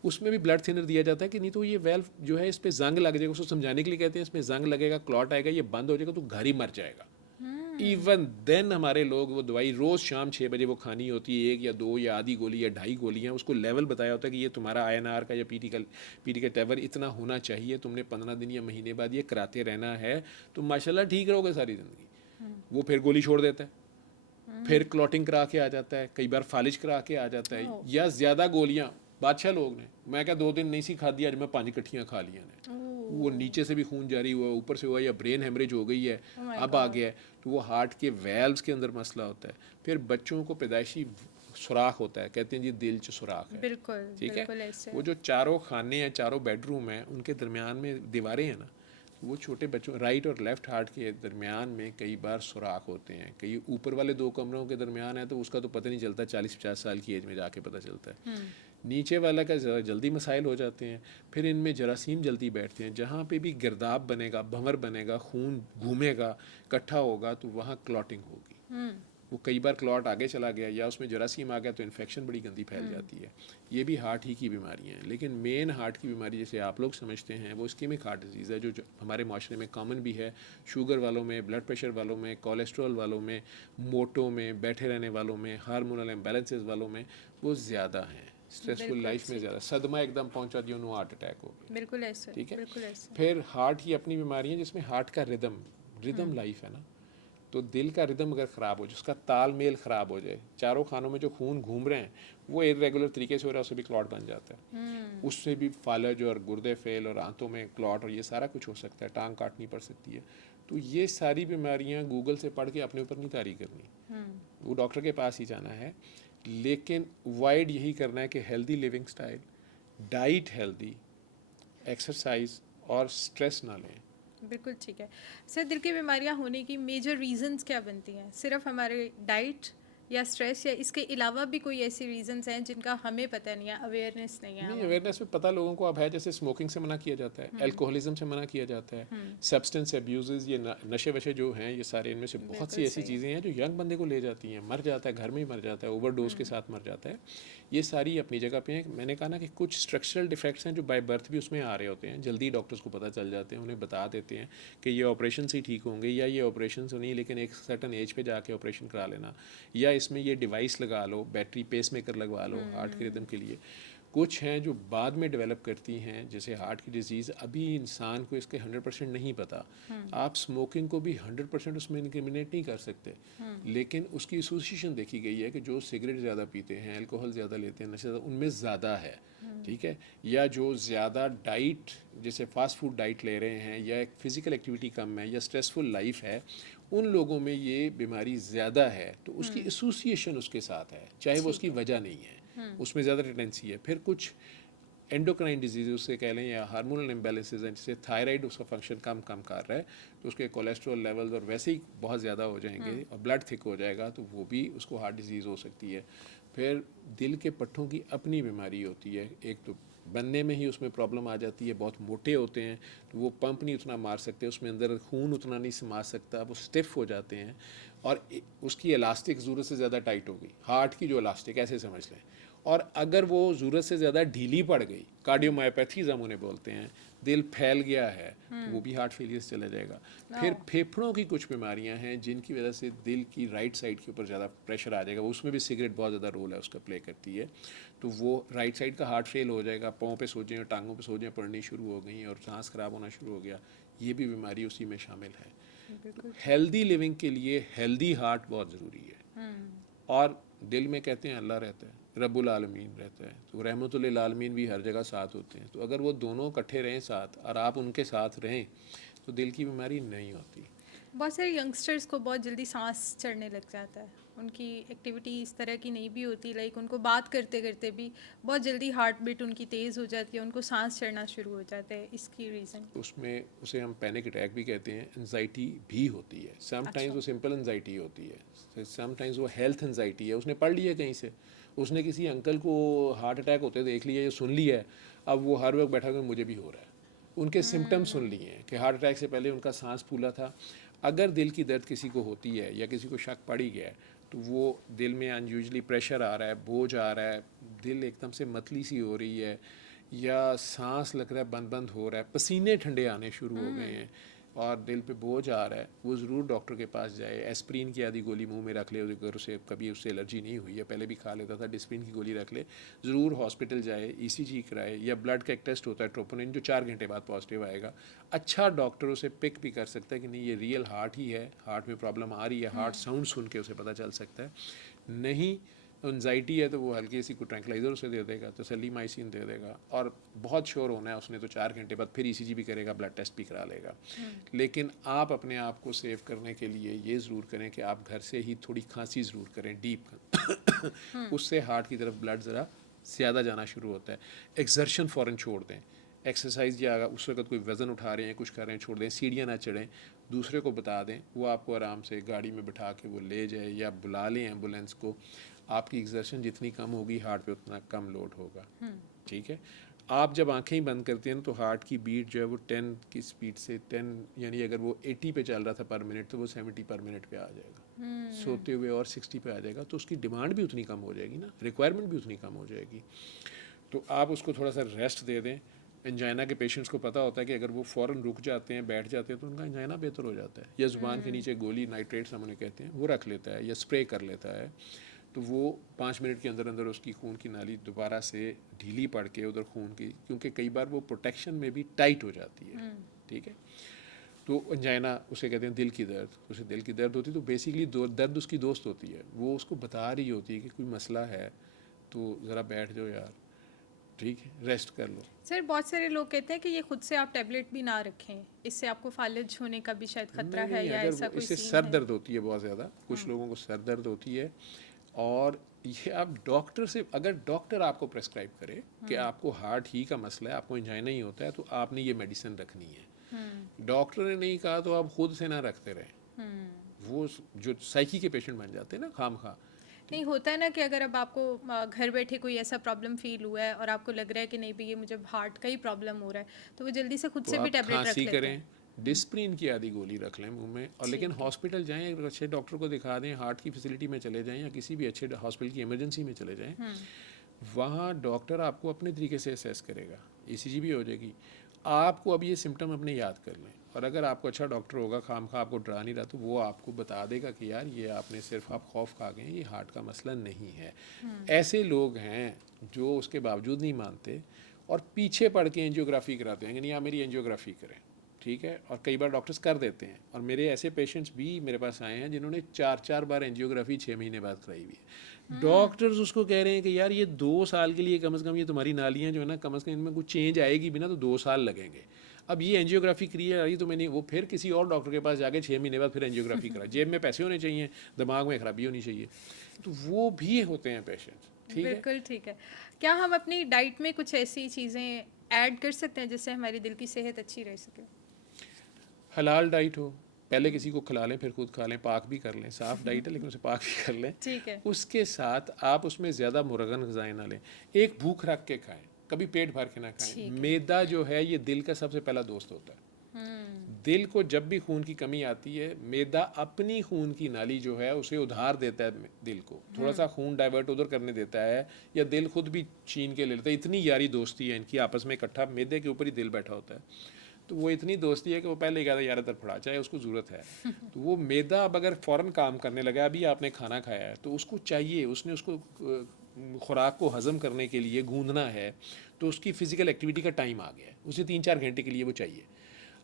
उसमें भी ब्लड थिनर दिया जाता है कि नहीं तो ये वेल्व जो है इस पर जंग लग जाएगा, उसको समझाने के लिए कहते हैं इसमें जंग लगेगा, क्लॉट आएगा, ये बंद हो जाएगा तो घर ही मर जाएगा। इवन देन हमारे लोग वो दवाई रोज़ शाम 6 बजे वो खानी होती है, 1 या 2 या आधी गोली या 2.5 गोलियाँ, उसको लेवल बताया होता है कि ये तुम्हारा INR का या पीटी का टेवर इतना होना चाहिए, तुमने 15 दिन या महीने बाद ये कराते रहना है, तो माशाल्लाह ठीक रहोगे सारी ज़िंदगी। वो फिर गोली छोड़ देता है, फिर क्लॉटिंग करा के आ जाता है, कई बार फालिज करा के आ जाता है, या ज़्यादा गोलियाँ बादशाह लोग ने, मैं क्या 2 दिन नहीं सी खा दिया, आज मैं 5 इकट्ठियाँ खा लिया ने, वो नीचे से भी खून जारी हुआ, ऊपर से हुआ, या ब्रेन हेमरेज हो गई है, अब आ गया है, तो वो हार्ट के वेल्व्स के अंदर मसला होता है। फिर बच्चों को पैदाइशी सुराख होता है, कहते हैं जी दिल च सुराख है, बिल्कुल ठीक बिल्कुल है। ऐसे वो जो चारों खाने हैं, चारों बेडरूम हैं, उनके दरमियान में दीवारें हैं ना, वो छोटे बच्चों राइट और लेफ़्ट हार्ट के दरमियान में कई बार सुराख होते हैं। कई ऊपर वाले 2 कमरों के दरमियान है तो उसका तो पता नहीं चलता, 40-50 साल की एज में जाके पता चलता है। नीचे वाला का जल्दी मसाइल हो जाते हैं। फिर इनमें जरासीम जल्दी बैठते हैं, जहाँ पे भी गिरदाब बनेगा, भंवर बनेगा, खून घूमेगा, इकट्ठा होगा, तो वहाँ क्लॉटिंग होगी। वो कई बार क्लॉट आगे चला गया या उसमें जरासीम आ गया तो इन्फेक्शन बड़ी गंदी फैल जाती है। ये भी हार्ट ही की बीमारी हैं, लेकिन मेन हार्ट की बीमारी जैसे आप लोग समझते हैं वो इस्कीमिक हार्ट डिजीज़ है, जो हमारे माशरे में कॉमन भी है, शुगर वालों में, ब्लड प्रेशर वालों में, कोलेस्ट्रॉल वालों में, मोटों में, बैठे रहने वालों में, हार्मोनल इम्बैलेंसेस वालों में वो ज़्यादा हैं। स्ट्रेसफुल लाइफ में ज़्यादा सदमा एकदम पहुंचा दिया, उन्होंने हार्ट अटैक हो गया। बिल्कुल ऐसे, ठीक है। बिल्कुल ऐसे। फिर हार्ट ही अपनी बीमारी है जिसमें हार्ट का रिदम लाइफ है ना, तो दिल का रिदम अगर ख़राब हो जाए, उसका तालमेल ख़राब हो जाए, चारों खानों में जो खून घूम रहे हैं वो इरेगुलर तरीके से हो रहा है, उससे भी क्लॉट बन जाता है। उससे भी फालज और गुर्दे फेल और आंतों में क्लॉट और ये सारा कुछ हो सकता है, टांग काटनी पड़ सकती है। तो ये सारी बीमारियां गूगल से पढ़ के अपने ऊपर नहीं तारी करनी, वो डॉक्टर के पास ही जाना है। लेकिन वाइड यही करना है कि healthy living style, diet healthy, exercise और स्ट्रेस ना लें। बिल्कुल ठीक है सर। दिल की बीमारियां होने की मेजर रीजंस क्या बनती हैं? सिर्फ हमारे डाइट या स्ट्रेस, या इसके अलावा भी कोई ऐसी रीजंस हैं जिनका हमें पता नहीं है, अवेयरनेस नहीं है? नहीं, अवेयरनेस में पता लोगों को अब है, जैसे स्मोकिंग से मना किया जाता है, अल्कोहलिज्म से मना किया जाता है, सब्सटेंस अब्यूज़, ये नशे वशे जो हैं, ये सारे इनमें से बहुत सी ऐसी चीज़ें हैं जो यंग बंदे को ले जाती हैं, मर जाता है, घर में ही मर जाता है, ओवरडोज के साथ मर जाता है। ये सारी अपनी जगह पे हैं। मैंने कहा ना कि कुछ स्ट्रक्चरल डिफेक्ट्स हैं जो बाय बर्थ भी उसमें आ रहे होते हैं, जल्दी डॉक्टर्स को पता चल जाते हैं, उन्हें बता देते हैं कि ये ऑपरेशन से ही ठीक होंगे, या ये ऑपरेशन से नहीं लेकिन एक सर्टन एज पे जाके ऑपरेशन करा लेना, या इसमें ये डिवाइस लगा लो, बैटरी पेसमेकर लगवा लो हार्ट के रिदम के लिए। कुछ हैं जो बाद में डेवलप करती हैं, जैसे हार्ट की डिजीज़ अभी इंसान को इसके 100% नहीं पता। आप स्मोकिंग को भी 100% उसमें इंक्रिमिनेट नहीं कर सकते, लेकिन उसकी एसोसिएशन देखी गई है कि जो सिगरेट ज़्यादा पीते हैं, अल्कोहल ज़्यादा लेते हैं, नशे ज़्यादा, उनमें ज़्यादा है, ठीक है। या जो ज़्यादा डाइट, जैसे फास्ट फूड डाइट ले रहे हैं, या एक फ़िज़िकल एक्टिविटी कम है, या स्ट्रेसफुल लाइफ है, उन लोगों में ये बीमारी ज़्यादा है। तो उसकी एसोसिएशन उसके साथ है, चाहे वो उसकी वजह नहीं है, उसमें ज़्यादा टेंडेंसी है। फिर कुछ एंडोक्राइन डिजीज़ उससे कह लें, या हार्मोनल इम्बैलेंसेज हैं, जैसे थायराइड उसका फंक्शन कम कर रहा है, तो उसके कोलेस्ट्रॉल लेवल्स और वैसे ही बहुत ज़्यादा हो जाएंगे और ब्लड थिक हो जाएगा, तो वो भी उसको हार्ट डिजीज़ हो सकती है। फिर दिल के पट्टों की अपनी बीमारी होती है, एक तो बनने में ही उसमें प्रॉब्लम आ जाती है, बहुत मोटे होते हैं तो वो पंप नहीं उतना मार सकते, उसमें अंदर खून उतना नहीं समा सकता, वो स्टिफ हो जाते हैं, और उसकी इलास्टिक ज़रूरत से ज़्यादा टाइट हो गई, हार्ट की जो इलास्टिक ऐसे समझ लें, और अगर वो ज़रूरत से ज़्यादा ढीली पड़ गई, कार्डियोमायोपैथीज हम उन्हें बोलते हैं, दिल फैल गया है, तो वो भी हार्ट फेलियर से चला जाएगा। फिर फेफड़ों की कुछ बीमारियां हैं जिनकी वजह से दिल की राइट साइड के ऊपर ज़्यादा प्रेशर आ जाएगा, उसमें भी सिगरेट बहुत ज़्यादा रोल है उसका, प्ले करती है, तो वो राइट साइड का हार्ट फेल हो जाएगा, पाँव पे सोजें, टांगों पे सोजें पड़नी शुरू हो गई और सांस खराब होना शुरू हो गया, ये भी बीमारी उसी में शामिल है। हेल्दी लिविंग के लिए हेल्दी हार्ट बहुत ज़रूरी है, और दिल में कहते हैं अल्लाह रहता है, रब्बुल आलमीन रहता है, तो रहमतुल्लिल आलमीन भी हर जगह साथ होते हैं, तो अगर वो दोनों इकट्ठे रहें साथ और आप उनके साथ रहें तो दिल की बीमारी नहीं होती। बहुत सारे यंगस्टर्स को बहुत जल्दी सांस चढ़ने लग जाता है, उनकी एक्टिविटी इस तरह की नहीं भी होती, लाइक उनको बात करते करते भी बहुत जल्दी हार्ट बीट उनकी तेज़ हो जाती है, उनको सांस चढ़ना शुरू हो जाता है, इसकी रीज़न उसमें उसे हम पैनिक अटैक भी कहते हैं, एनजाइटी भी होती है, समटाइम्स वो सिंपल एनजाइटी होती है, समटाइम्स वो हेल्थ एनजाइटी है, उसने पढ़ लिया कहीं से, उसने किसी अंकल को हार्ट अटैक होते देख लिया या सुन लिया है, अब वो हर वक्त बैठा कर मुझे भी हो रहा है, उनके सिम्टम्स सुन लिए हैं कि हार्ट अटैक से पहले उनका सांस फूला था। अगर दिल की दर्द किसी को होती है या किसी को शक पड़ ही गया है, तो वो दिल में अनयूजली प्रेशर आ रहा है, बोझ आ रहा है, दिल एकदम से मतली सी हो रही है, या सांस लग रहा है बंद बंद हो रहा है, पसीने ठंडे आने शुरू हो गए हैं और दिल पे बोझ आ रहा है, वो ज़रूर डॉक्टर के पास जाए। एस्प्रिन की आधी गोली मुंह में रख ले, अगर उसे कभी उससे एलर्जी नहीं हुई है, पहले भी खा लेता था, डिस्प्रिन की गोली रख ले, ज़रूर हॉस्पिटल जाए, ईसीजी कराए, या ब्लड का एक टेस्ट होता है ट्रोपोनिन जो 4 घंटे बाद पॉजिटिव आएगा। अच्छा डॉक्टर उसे पिक भी कर सकता है कि नहीं ये रियल हार्ट ही है, हार्ट में प्रॉब्लम आ रही है, हार्ट साउंड सुन के उसे पता चल सकता है। नहीं एनजाइटी है तो वो हल्की सी को ट्रैंक्लाइज़र उसे दे देगा, तसल्ली माइसिन दे देगा, और बहुत श्योर होना है उसने तो 4 घंटे बाद फिर ईसीजी भी करेगा, ब्लड टेस्ट भी करा लेगा। लेकिन आप अपने आप को सेव करने के लिए ये ज़रूर करें कि आप घर से ही थोड़ी खांसी ज़रूर करें, डीप उससे हार्ट की तरफ ब्लड ज़रा ज़्यादा जाना शुरू होता है। एक्सर्शन फ़ौरन छोड़ दें, एक्सरसाइज या उस वक्त कोई वज़न उठा रहे हैं, कुछ कर रहे हैं, छोड़ दें, सीढ़ियाँ ना चढ़ें, दूसरे को बता दें, वो आपको आराम से गाड़ी में बिठा के वो ले जाए, या बुला लें एम्बुलेंस को। आपकी एक्सर्शन जितनी कम होगी हार्ट पे उतना कम लोड होगा, ठीक है। आप जब आंखें ही बंद करते हैं तो हार्ट की बीट जो है वो 10 की स्पीड से 10, यानी अगर वो 80 पे चल रहा था पर मिनट तो वो 70 पर मिनट पे आ जाएगा, सोते हुए और 60 पे आ जाएगा, तो उसकी डिमांड भी उतनी कम हो जाएगी ना, रिक्वायरमेंट भी उतनी कम हो जाएगी। तो आप उसको थोड़ा सा रेस्ट दे दें। एंजाइना के पेशेंट्स को पता होता है कि अगर वो फ़ौरन रुक जाते हैं, बैठ जाते हैं, तो उनका एंजाइना बेहतर हो जाता है, या ज़ुबान के नीचे गोली नाइट्रेट्स हम उन्हें कहते हैं वो रख लेता है, या स्प्रे कर लेता है, तो वो 5 मिनट के अंदर अंदर उसकी खून की नाली दोबारा से ढीली पड़ के उधर खून की, क्योंकि कई बार वो प्रोटेक्शन में भी टाइट हो जाती है, ठीक है। तो एंजाइना उसे कहते हैं दिल की दर्द, उसे दिल की दर्द होती है तो बेसिकली दर्द उसकी दोस्त होती है, वो उसको बता रही होती है कि कोई मसला है तो ज़रा बैठ जाओ यार, ठीक है, रेस्ट कर लो। सर बहुत सारे लोग कहते हैं कि ये खुद से आप टैबलेट भी ना रखें, इससे आपको फालिज होने का भी शायद खतरा है, या अगर ऐसा कोई इससे सीन सर है? दर्द होती है बहुत ज़्यादा, कुछ लोगों को सर दर्द होती है, और ये आप डॉक्टर से, अगर डॉक्टर आपको प्रेस्क्राइब करे कि आपको हार्ट ही का मसला है, आपको एंजाइना ही होता है, तो आपने ये मेडिसिन रखनी है। डॉक्टर ने नहीं कहा तो आप खुद से ना रखते रहें, वो जो साइकी के पेशेंट बन जाते हैं ना खाम खा। नहीं होता है ना कि अगर अब आपको घर बैठे कोई ऐसा प्रॉब्लम फील हुआ है और आपको लग रहा है कि नहीं भई ये मुझे हार्ट का ही प्रॉब्लम हो रहा है, तो वो जल्दी से खुद तो से भी आप टैबलेट रख खांसी लेते करें, हैं। डिस्प्रिन की आधी गोली रख लें मुंह में, और लेकिन हॉस्पिटल जाएं, एक अच्छे डॉक्टर को दिखा दें, हार्ट की फैसिलिटी में चले जाएं, या किसी भी अच्छे हॉस्पिटल की इमरजेंसी में चले जाएं, वहाँ डॉक्टर आपको अपने तरीके से असेस करेगा, ईसीजी भी हो जाएगी। आपको अब ये सिम्टम अपने याद कर लें, और अगर आपको अच्छा डॉक्टर होगा, खामखा आपको डरा नहीं रहा, तो वो आपको बता देगा कि यार ये आपने सिर्फ आप खौफ खा गए हैं, ये हार्ट का मसला नहीं है। ऐसे लोग हैं जो उसके बावजूद नहीं मानते और पीछे पड़ के एंजियोग्राफी कराते हैं कि नहीं आप मेरी एंजियोग्राफी करें, ठीक है। और कई बार डॉक्टर्स कर देते हैं, और मेरे ऐसे पेशेंट्स भी मेरे पास आए हैं जिन्होंने 4-4 बार एंजियोग्राफी 6 महीने बाद कराई हुई है। डॉक्टर्स उसको कह रहे हैं कि यार ये 2 साल के लिए कम से कम ये तुम्हारी नालियाँ जो है ना, कम से कम इनमें कुछ चेंज आएगी भी ना तो 2 साल लगेंगे। अब ये एंजियोग्राफी कराई तो मैंने वो फिर किसी और डॉक्टर के पास जाके 6 महीने बाद फिर एंजियोग्राफी करा। जेब में पैसे होने चाहिए, दिमाग में खराबी होनी चाहिए, तो वो भी होते हैं पेशेंट्स, ठीक है। बिल्कुल ठीक है। क्या हम अपनी डाइट में कुछ ऐसी चीज़ें ऐड कर सकते हैं जिससे हमारी दिल की सेहत अच्छी रह सके? हलाल डाइट हो, पहले किसी को खिला लें फिर खुद खा लें, पाक भी कर लें, साफ़ डाइट है लेकिन उसे पाक भी कर लें। ठीक है। उसके साथ आप उसमें ज़्यादा मुरगन ग़िज़ाएँ ना लें, एक भूख रख के खाएं, कभी पेट भर के ना खाएं। मैदा जो है ये दिल का सबसे पहला दोस्त होता है। दिल को जब भी खून की कमी आती है, मैदा अपनी खून की नाली जो है उसे उधार देता है दिल को, थोड़ा सा खून डाइवर्ट उधर करने देता है, या दिल खुद भी छीन के ले लेता है। इतनी यारी दोस्ती है इनकी आपस में, इकट्ठा मैदे के ऊपर ही दिल बैठा होता है। तो वो इतनी दोस्ती है कि वो पहले ही कहता है यार तड़फड़ा, चाहे उसको ज़रूरत है। तो वो मैदा अब अगर फ़ौरन काम करने लगा, अभी आपने खाना खाया है तो उसको चाहिए, उसने उसको खुराक को हज़म करने के लिए गूंदना है, तो उसकी फ़िज़िकल एक्टिविटी का टाइम आ गया है, उसे 3-4 घंटे के लिए वो चाहिए।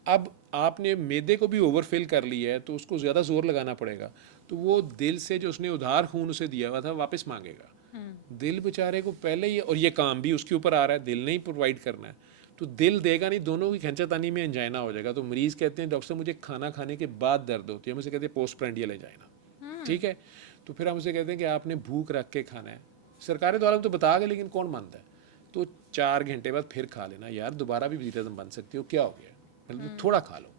अब आपने मैदे को भी ओवरफिल कर लिया है तो उसको ज़्यादा ज़ोर लगाना पड़ेगा, तो वो दिल से जो उसने उधार खून उसे दिया हुआ था वापस मांगेगा। दिल बेचारे को पहले ही, और ये काम भी उसके ऊपर आ रहा है, दिल ने ही प्रोवाइड करना है, तो दिल देगा नहीं, दोनों की खींचातानी में एंजाइना हो जाएगा। तो मरीज़ कहते हैं डॉक्टर साहब मुझे खाना खाने के बाद दर्द होती है, मुझे कहते हैं पोस्ट प्रेंडियल एंजाइना, ठीक है। तो फिर हम उसे कहते हैं कि आपने भूख रख के खाना है। सरकारी द्वारा तो बता गए लेकिन कौन मानता है, तो 4 घंटे बाद फिर खा लेना यार, दोबारा भी वज़ीर आज़म बन सकते हो, क्या हो गया, मतलब थोड़ा खा लो।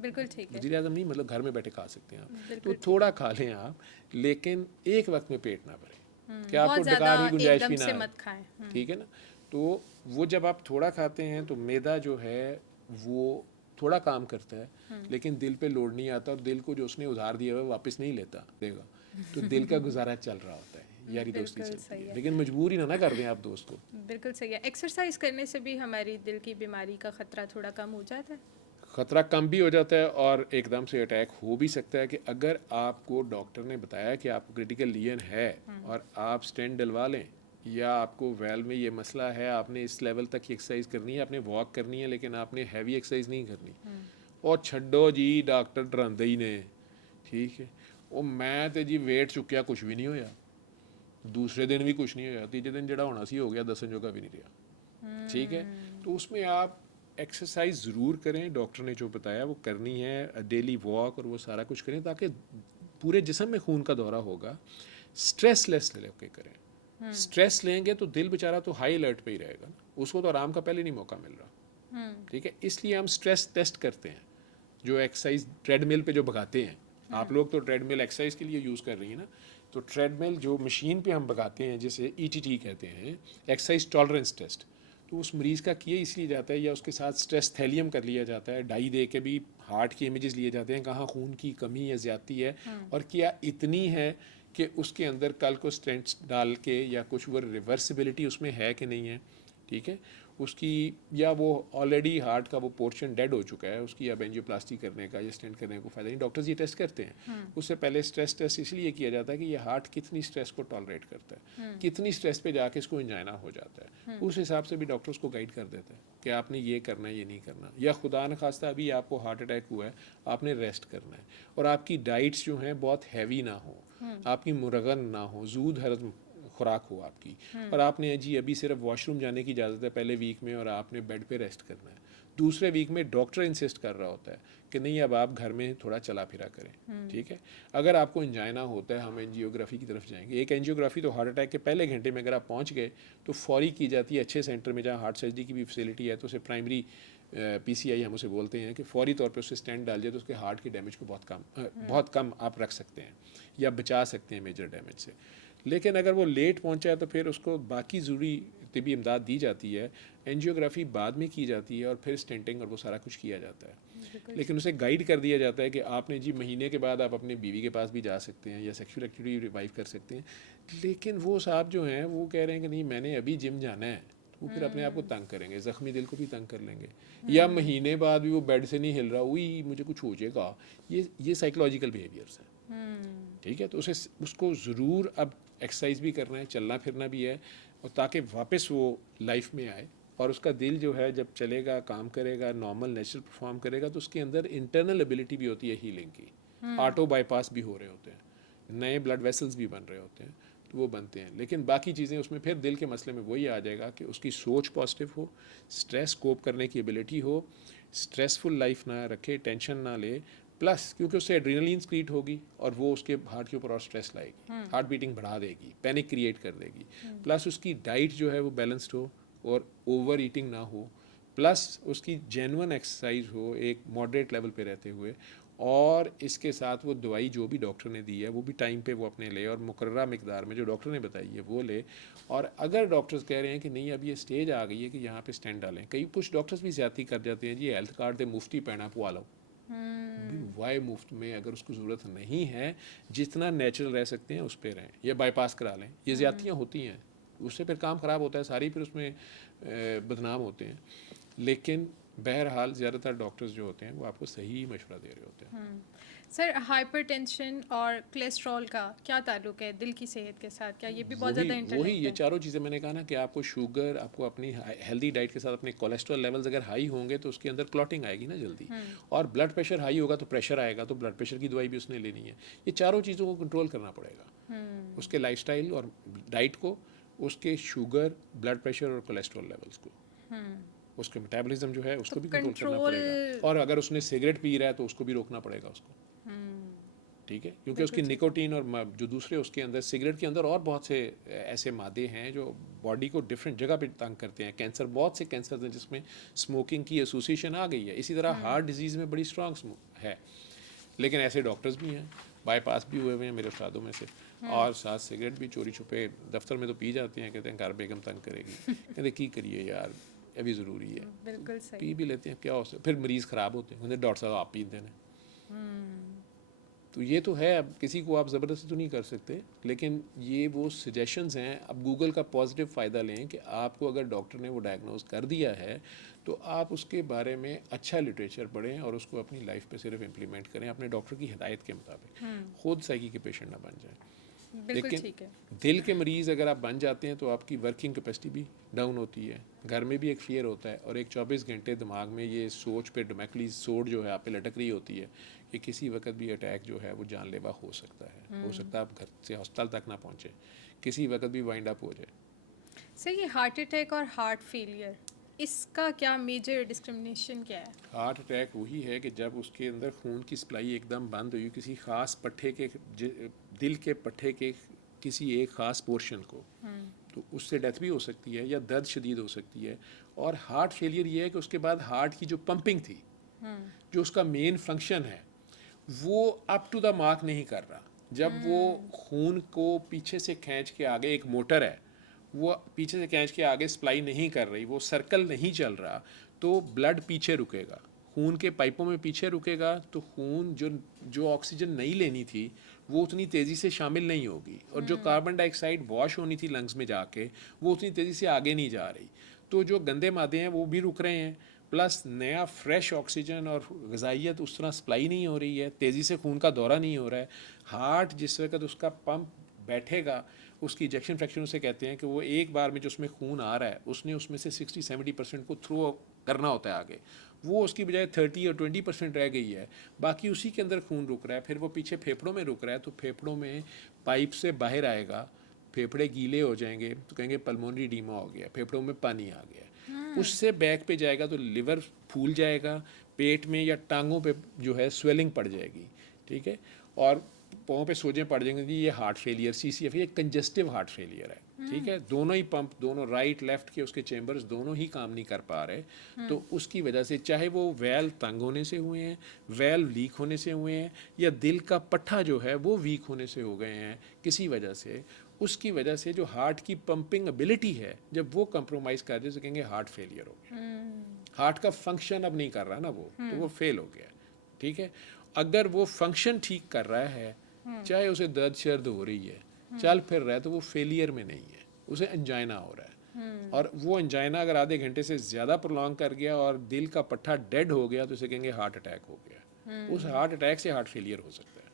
बिल्कुल ठीक है। वज़ीर आज़म नहीं, मतलब घर में बैठे खा सकते हैं आप, तो बिल्कुल थोड़ा खा लें आप, लेकिन एक वक्त में पेट ना भरे कि आपको बहुत डकार ज़्यादा की गुंजाइश एकदम भी ना से आए, मत खाएं। ठीक है ना। तो वो जब आप थोड़ा खाते हैं तो मैदा जो है वो थोड़ा काम करता है, लेकिन दिल पे लोड नहीं आता, और दिल को जो उसने उधार दिया हुआ है वापस नहीं लेता देगा, तो दिल का गुजारा चल रहा होता है, यारी दोस्ती बिल्कुल चलती सही है। है। लेकिन मजबूर ही ना कर दें आप दोस्त को। बिल्कुल सही है। एक्सरसाइज करने से भी हमारी दिल की बीमारी का खतरा थोड़ा कम हो जाता है? ख़तरा कम भी हो जाता है और एकदम से अटैक हो भी सकता है कि अगर आपको डॉक्टर ने बताया कि आपको क्रिटिकल लीजन है और आप स्टेंट डलवा लें, या आपको वेल में ये मसला है, आपने इस लेवल तक की एक्सरसाइज करनी है, आपने वॉक करनी है, लेकिन आपने हैवी एक्सरसाइज नहीं करनी, और छड्डो जी डॉक्टर डरांदे ही ने, ठीक है। वो मैं तो जी वेट चुक्या कुछ भी नहीं होया, दूसरे दिन भी कुछ नहीं होया, तीजे दिन जड़ा होना सी हो गया, दसन जोगा भी नहीं रहा, ठीक है। तो उसमें आप एक्सरसाइज ज़रूर करें, डॉक्टर ने जो बताया वो करनी है, डेली वॉक और वो सारा कुछ करें, ताकि पूरे जिस्म में खून का दौरा होगा। स्ट्रेस लेस लेके करें, स्ट्रेस लेंगे तो दिल बेचारा तो हाई अलर्ट पे ही रहेगा ना, उसको तो आराम का पहले नहीं मौका मिल रहा, ठीक है। इसलिए हम स्ट्रेस टेस्ट करते हैं, जो एक्सरसाइज ट्रेडमिल पे जो भगाते हैं, आप लोग तो ट्रेडमिल एक्सरसाइज के लिए यूज़ कर रही हैं ना, तो ट्रेडमिल जो मशीन पे हम भगाते हैं जिसे ETT कहते हैं, एक्सरसाइज टॉलरेंस टेस्ट, तो उस मरीज़ का किए इसलिए जाता है, या उसके साथ स्ट्रेस थैलियम कर लिया जाता है, डाई दे के भी हार्ट की इमेजेस लिए जाते हैं, कहाँ खून की कमी या ज़्यादती है, और क्या इतनी है कि उसके अंदर कल को स्टेंट्स डाल के, या कुछ वो रिवर्सिबिलिटी उसमें है कि नहीं है, ठीक है उसकी, या वो ऑलरेडी हार्ट का वो पोर्शन डेड हो चुका है, उसकी अब एंजियोप्लास्टी करने का या स्टेंट करने को फ़ायदा नहीं। डॉक्टर्स ये टेस्ट करते हैं, उससे पहले स्ट्रेस टेस्ट इसलिए किया जाता है कि ये हार्ट कितनी स्ट्रेस को टॉलरेट करता है, कितनी स्ट्रेस पे जाके इसको एंजाइना हो जाता है, उस हिसाब से भी डॉक्टर उसको गाइड कर देता है कि आपने ये करना है, ये नहीं करना, या खुदा न खास्ता अभी आपको हार्ट अटैक हुआ है, आपने रेस्ट करना है, और आपकी डाइट्स जो हैं बहुत हैवी ना हो, आपकी मुरगन ना हो, जूद हजम खुराक हो आपकी, और आपने जी अभी सिर्फ वॉशरूम जाने की इजाज़त है पहले वीक में, और आपने बेड पे रेस्ट करना है, दूसरे वीक में डॉक्टर इंसिस्ट कर रहा होता है कि नहीं अब आप घर में थोड़ा चला फिरा करें, ठीक है। अगर आपको एंजाइना होता है, हम एंजियोग्राफी की तरफ जाएंगे। एक एंजियोग्राफी तो हार्ट अटैक के पहले घंटे में अगर आप पहुंच गए तो फौरी की जाती है, अच्छे सेंटर में जहाँ हार्ट सर्जरी की भी फैसिलिटी है, तो उसे प्राइमरी PCI हम उसे बोलते हैं, कि फौरी तौर पे उसे स्टेंट डाल दिया तो उसके हार्ट के डैमेज को बहुत कम आप रख सकते हैं या बचा सकते हैं मेजर डैमेज से। लेकिन अगर वो लेट पहुंचा है तो फिर उसको बाकी ज़रूरी तिबी इमदाद दी जाती है, एंजियोग्राफी बाद में की जाती है, और फिर स्टेंटिंग और वो सारा कुछ किया जाता है। लेकिन उसे गाइड कर दिया जाता है कि आपने जी महीने के बाद आप अपने बीवी के पास भी जा सकते हैं, या सेक्सुअल एक्टिविटी रिवाइव कर सकते हैं। लेकिन वो साहब जो हैं वो कह रहे हैं कि नहीं मैंने अभी जिम जाना है, तो वो फिर अपने आप को तंग करेंगे, ज़ख्मी दिल को भी तंग कर लेंगे, या महीने बाद भी वो बेड से नहीं हिल रहा, वही मुझे कुछ हो जाएगा, ये साइकोलॉजिकल बिहेवियर्स हैं। ठीक है, तो उसको ज़रूर अब एक्सरसाइज भी करना है, चलना फिरना भी है, और ताकि वापस वो लाइफ में आए, और उसका दिल जो है जब चलेगा, काम करेगा, नॉर्मल नेचुरल परफॉर्म करेगा, तो उसके अंदर इंटरनल एबिलिटी भी होती है हीलिंग की, ऑटो बाईपास भी हो रहे होते हैं, नए ब्लड वेसल्स भी बन रहे होते हैं, तो वो बनते हैं। लेकिन बाकी चीज़ें उसमें फिर दिल के मसले में वही आ जाएगा कि उसकी सोच पॉजिटिव हो, स्ट्रेस कोप करने की एबिलिटी हो, स्ट्रेसफुल लाइफ ना रखे, टेंशन ना ले, प्लस क्योंकि उससे एड्रेनलिन क्रिएट होगी और वो उसके हार्ट के ऊपर और स्ट्रेस लाएगी, हार्ट बीटिंग बढ़ा देगी, पैनिक क्रिएट कर देगी, प्लस उसकी डाइट जो है वो बैलेंस्ड हो और ओवर ईटिंग ना हो, प्लस उसकी जेन्युइन एक्सरसाइज हो एक मॉडरेट लेवल पे रहते हुए, और इसके साथ वो दवाई जो भी डॉक्टर ने दी है वो भी टाइम पे वो अपने ले, और मुकर्ररा मिकदार में जो डॉक्टर ने बताई है वो ले। और अगर डॉक्टर्स कह रहे हैं कि नहीं अब ये स्टेज आ गई है कि यहाँ पे स्टेंट डालें, कई कुछ डॉक्टर्स भी ज़्यादती कर जाते हैं, जी हेल्थ कार्ड दे मुफ्ती पैना पुआ लो, वाई मुफ्त में, अगर उसको ज़रूरत नहीं है, जितना नेचुरल रह सकते हैं उस पर रहें, या बाईपास करा लें, ये ज़्यादतियाँ होती हैं, उससे फिर काम ख़राब होता है, सारी फिर उसमें बदनाम होते हैं। लेकिन बहरहाल ज़्यादातर डॉक्टर्स जो होते हैं वो आपको सही मशवरा दे रहे होते हैं। सर हाइपरटेंशन और कोलेस्ट्रॉल का क्या ताल्लुक है दिल की सेहत के साथ, क्या ये भी बहुत ज़्यादा वही इंटरलिंक्ड ये है? चारों चीज़ें मैंने कहा ना कि आपको शुगर, आपको अपनी हेल्दी डाइट के साथ अपने कोलेस्ट्रॉल लेवल्स अगर हाई होंगे तो उसके अंदर क्लॉटिंग आएगी ना जल्दी, और ब्लड प्रेशर हाई होगा तो प्रेशर आएगा, तो ब्लड प्रेशर की दवाई भी उसने लेनी है। ये चारों चीज़ों को कंट्रोल करना पड़ेगा, उसके लाइफस्टाइल और डाइट को, उसके शुगर, ब्लड प्रेशर और कोलेस्ट्रॉल लेवल्स को, उसके मेटाबॉलिज्म जो है उसको भी कंट्रोल करना पड़ेगा, और अगर उसने सिगरेट पी रहा है तो उसको भी रोकना पड़ेगा उसको। ठीक है, क्योंकि उसकी निकोटीन और जो दूसरे उसके अंदर सिगरेट के अंदर और बहुत से ऐसे मादे हैं जो बॉडी को डिफरेंट जगह पे तंग करते हैं। कैंसर, बहुत से कैंसर हैं जिसमें स्मोकिंग की एसोसिएशन आ गई है। इसी तरह हार्ट डिजीज़ में बड़ी स्ट्रॉन्ग है, लेकिन ऐसे डॉक्टर्स भी हैं, बाईपास भी हुए हुए हैं मेरे उस्तादों में से, और साथ सिगरेट भी चोरी छुपे दफ्तर में तो पी जाते हैं, कहते हैं घर बेगम तंग करेगी, कहते की करिए यार अभी ज़रूरी है, बिल्कुल सही। पी भी लेते हैं, क्या हो सकता, फिर मरीज़ ख़राब होते हैं, कहते डॉक्टर साहब आप पी देना। तो ये तो है, अब किसी को आप ज़बरदस्ती तो नहीं कर सकते, लेकिन ये वो सजेशंस हैं। अब गूगल का पॉजिटिव फ़ायदा लें कि आपको अगर डॉक्टर ने वो डायग्नोज कर दिया है तो आप उसके बारे में अच्छा लिटरेचर पढ़ें और उसको अपनी लाइफ पे सिर्फ इम्प्लीमेंट करें अपने डॉक्टर की हिदायत के मुताबिक, खुद साइकी के पेशेंट ना बन जाए। बिल्कुल लेकिन ठीक है। दिल के मरीज़ अगर आप बन जाते हैं तो आपकी वर्किंग कैपेसिटी भी डाउन होती है, घर में भी एक फियर होता है, और एक 24 घंटे दिमाग में ये सोच पे डोमेकली सोड जो है आप पे लटक रही होती है कि किसी वक्त भी अटैक जो है वो जानलेवा हो सकता है, हो सकता है आप घर से हॉस्पिटल तक ना पहुँचे, किसी वक्त भी वाइंड अप हो जाए। सर ये हार्ट अटैक और हार्ट फेलियर, इसका क्या मेजर डिस्क्रिमिनेशन क्या है? हार्ट अटैक वही है कि जब उसके अंदर खून की सप्लाई एकदम बंद हुई किसी ख़ास पट्टे के, दिल के पट्टे के किसी एक ख़ास पोर्शन को, तो उससे डेथ भी हो सकती है या दर्द शदीद हो सकती है। और हार्ट फेलियर ये है कि उसके बाद हार्ट की जो पंपिंग थी, जो उसका मेन फंक्शन है, वो अप टू द मार्क नहीं कर रहा। जब वो खून को पीछे से खींच के आगे, एक मोटर है वो पीछे से खींच के आगे सप्लाई नहीं कर रही, वो सर्कल नहीं चल रहा, तो ब्लड पीछे रुकेगा, खून के पाइपों में पीछे रुकेगा, तो खून जो ऑक्सीजन नहीं लेनी थी वो उतनी तेज़ी से शामिल नहीं होगी, और जो कार्बन डाइऑक्साइड वॉश होनी थी लंग्स में जाके वो उतनी तेज़ी से आगे नहीं जा रही, तो जो गंदे मादे हैं वो भी रुक रहे हैं, प्लस नया फ्रेश ऑक्सीजन और ग़िज़ाइयत उस तरह सप्लाई नहीं हो रही है, तेज़ी से खून का दौरा नहीं हो रहा है। हार्ट जिस वक्त उसका पंप बैठेगा, उसकी इजेक्शन फ्रैक्शन उसे कहते हैं कि वो एक बार में जो उसमें खून आ रहा है उसने उसमें से 60-70% को थ्रू करना होता है आगे, वो उसकी बजाय 30 और 20% रह गई है, बाकी उसी के अंदर खून रुक रहा है, फिर वो पीछे फेफड़ों में रुक रहा है, तो फेफड़ों में पाइप से बाहर आएगा, फेफड़े गीले हो जाएंगे तो कहेंगे पल्मोनरी एडीमा हो गया, फेफड़ों में पानी आ गया, उससे बैक पे जाएगा तो लिवर फूल जाएगा, पेट में या टांगों पे जो है स्वेलिंग पड़ जाएगी, ठीक है, और पाँव पे सोजें पड़ जाएंगे कि ये हार्ट फेलियर, CCF, ये कंजस्टिव हार्ट फेलियर है, ठीक है। दोनों ही पंप, दोनों राइट लेफ्ट के उसके चेंबर्स दोनों ही काम नहीं कर पा रहे, तो उसकी वजह से चाहे वो वेल्व तंग होने से हुए हैं, वेल्व लीक होने से हुए हैं, या दिल का पट्टा जो है वो वीक होने से हो गए हैं किसी वजह से, उसकी वजह से जो हार्ट की पंपिंग एबिलिटी है जब वो कंप्रोमाइज़ कर दे तो कहेंगे हार्ट फेलियर हो गया, हार्ट का फंक्शन अब नहीं कर रहा ना वो, तो वो फेल हो गया, ठीक है। अगर वो फंक्शन ठीक कर रहा है, चाहे उसे दर्द शर्द हो रही है, चल फिर रहा है, तो वो फेलियर में नहीं है, उसे एंजाइना हो रहा है, और वो एंजाइना अगर आधे घंटे से ज़्यादा प्रोलॉन्ग कर गया और दिल का पट्टा डेड हो गया तो इसे कहेंगे हार्ट अटैक हो गया। उस हार्ट अटैक से हार्ट फेलियर हो सकता है।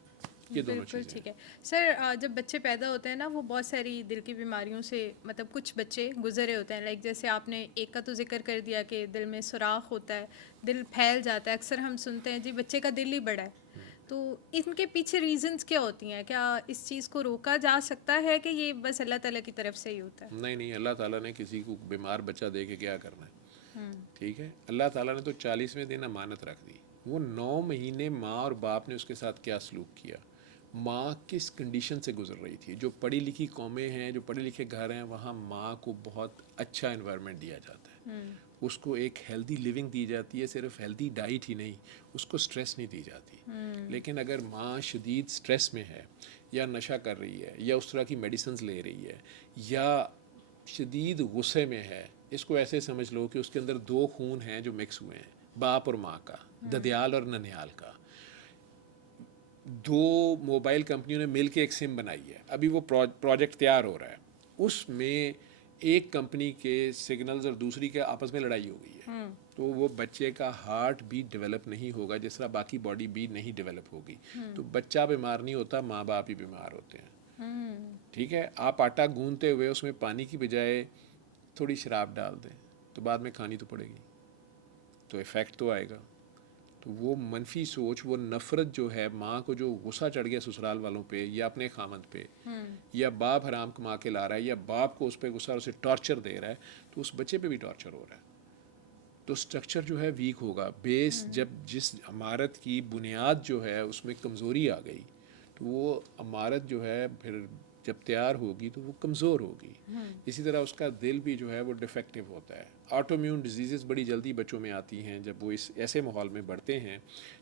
ये दोनों बिल्कुल चीज़ें ठीक है सर। जब बच्चे पैदा होते हैं ना, वो बहुत सारी दिल की बीमारियों से मतलब कुछ बच्चे गुजरे होते हैं। लाइक जैसे आपने एक का तो जिक्र कर दिया कि दिल में सुराख होता है, दिल फैल जाता है। अक्सर हम सुनते हैं जी बच्चे का दिल ही बड़ा है। तो इनके पीछे रीजंस क्या होती हैं? क्या इस चीज़ को रोका जा सकता है कि ये बस अल्लाह ताला की तरफ से ही होता है? नहीं नहीं, अल्लाह ताला ने किसी को बीमार बच्चा दे के क्या करना है? ठीक है, अल्लाह ताला ने तो 40वें दिन अमानत रख दी। वो 9 महीने माँ और बाप ने उसके साथ क्या सलूक किया, माँ किस कंडीशन से गुजर रही थी। जो पढ़ी लिखी कौमें हैं, जो पढ़े लिखे घर हैं, वहाँ माँ को बहुत अच्छा इन्वायरमेंट दिया जाता है, उसको एक हेल्दी लिविंग दी जाती है। सिर्फ हेल्दी डाइट ही नहीं, उसको स्ट्रेस नहीं दी जाती। लेकिन अगर माँ शदीद स्ट्रेस में है या नशा कर रही है या उस तरह की मेडिसिन ले रही है या शदीद गुस्से में है, इसको ऐसे समझ लो कि उसके अंदर 2 खून हैं जो मिक्स हुए हैं, बाप और माँ का, ददियाल और ननिहाल का। 2 मोबाइल कंपनियों ने मिल के एक सिम बनाई है, अभी वो प्रोजेक्ट तैयार हो रहा है। उसमें एक कंपनी के सिग्नल्स और दूसरी के आपस में लड़ाई हो गई है, तो वो बच्चे का हार्ट भी डेवलप नहीं होगा जिस तरह बाकी बॉडी भी नहीं डेवलप होगी। तो बच्चा बीमार नहीं होता, माँ बाप ही बीमार होते हैं। ठीक है, आप आटा गूंदते हुए उसमें पानी की बजाय थोड़ी शराब डाल दें तो बाद में खानी तो पड़ेगी, तो इफ़ेक्ट तो आएगा। तो वो मनफी सोच, वो नफ़रत जो है, माँ को जो गुस्सा चढ़ गया ससुराल वालों पे या अपने खामद पे, या बाप हराम कमा के ला रहा है या बाप को उस पर गुस्सा, उसे टॉर्चर दे रहा है, तो उस बच्चे पे भी टॉर्चर हो रहा है। तो स्ट्रक्चर जो है वीक होगा। बेस जब जिस इमारत की बुनियाद जो है उसमें कमज़ोरी आ गई, तो वो इमारत जो है फिर जब तैयार होगी तो वो कमज़ोर होगी। इसी तरह उसका दिल भी जो है वो डिफेक्टिव होता है। ऑटोम्यून डिजीज़ बड़ी जल्दी बच्चों में आती हैं जब वो इस ऐसे माहौल में बढ़ते हैं।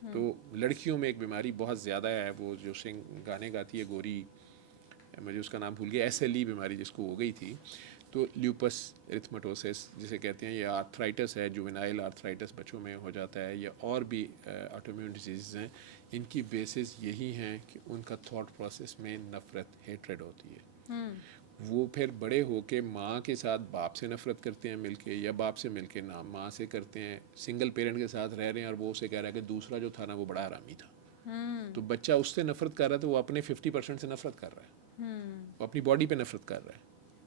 तो लड़कियों में एक बीमारी बहुत ज़्यादा है, वो जो सिंग गाने गाती है गोरी, मुझे उसका नाम भूल गया, SLE बीमारी जिसको हो गई थी, तो ल्यूपस एरिथमेटोसिस जिसे कहते हैं, या आर्थराइटिस है, जुवेनाइल आर्थराइटिस बच्चों में हो जाता है, या और भी ऑटोम्यून डिजीज़ हैं। इनकी बेसिस यही हैं कि उनका थॉट प्रोसेस में नफ़रत, हेट्रेड होती है। वो फिर बड़े होके माँ के साथ बाप से नफ़रत करते हैं मिलके, या बाप से मिलके ना माँ से करते हैं। सिंगल पेरेंट के साथ रह रहे हैं और वो उसे कह रहा है कि दूसरा जो था ना वो बड़ा हरामी था। तो बच्चा उससे नफ़रत कर रहा है तो वो अपने 50% से नफ़रत कर रहा है, वो अपनी बॉडी पे नफ़रत कर रहा है,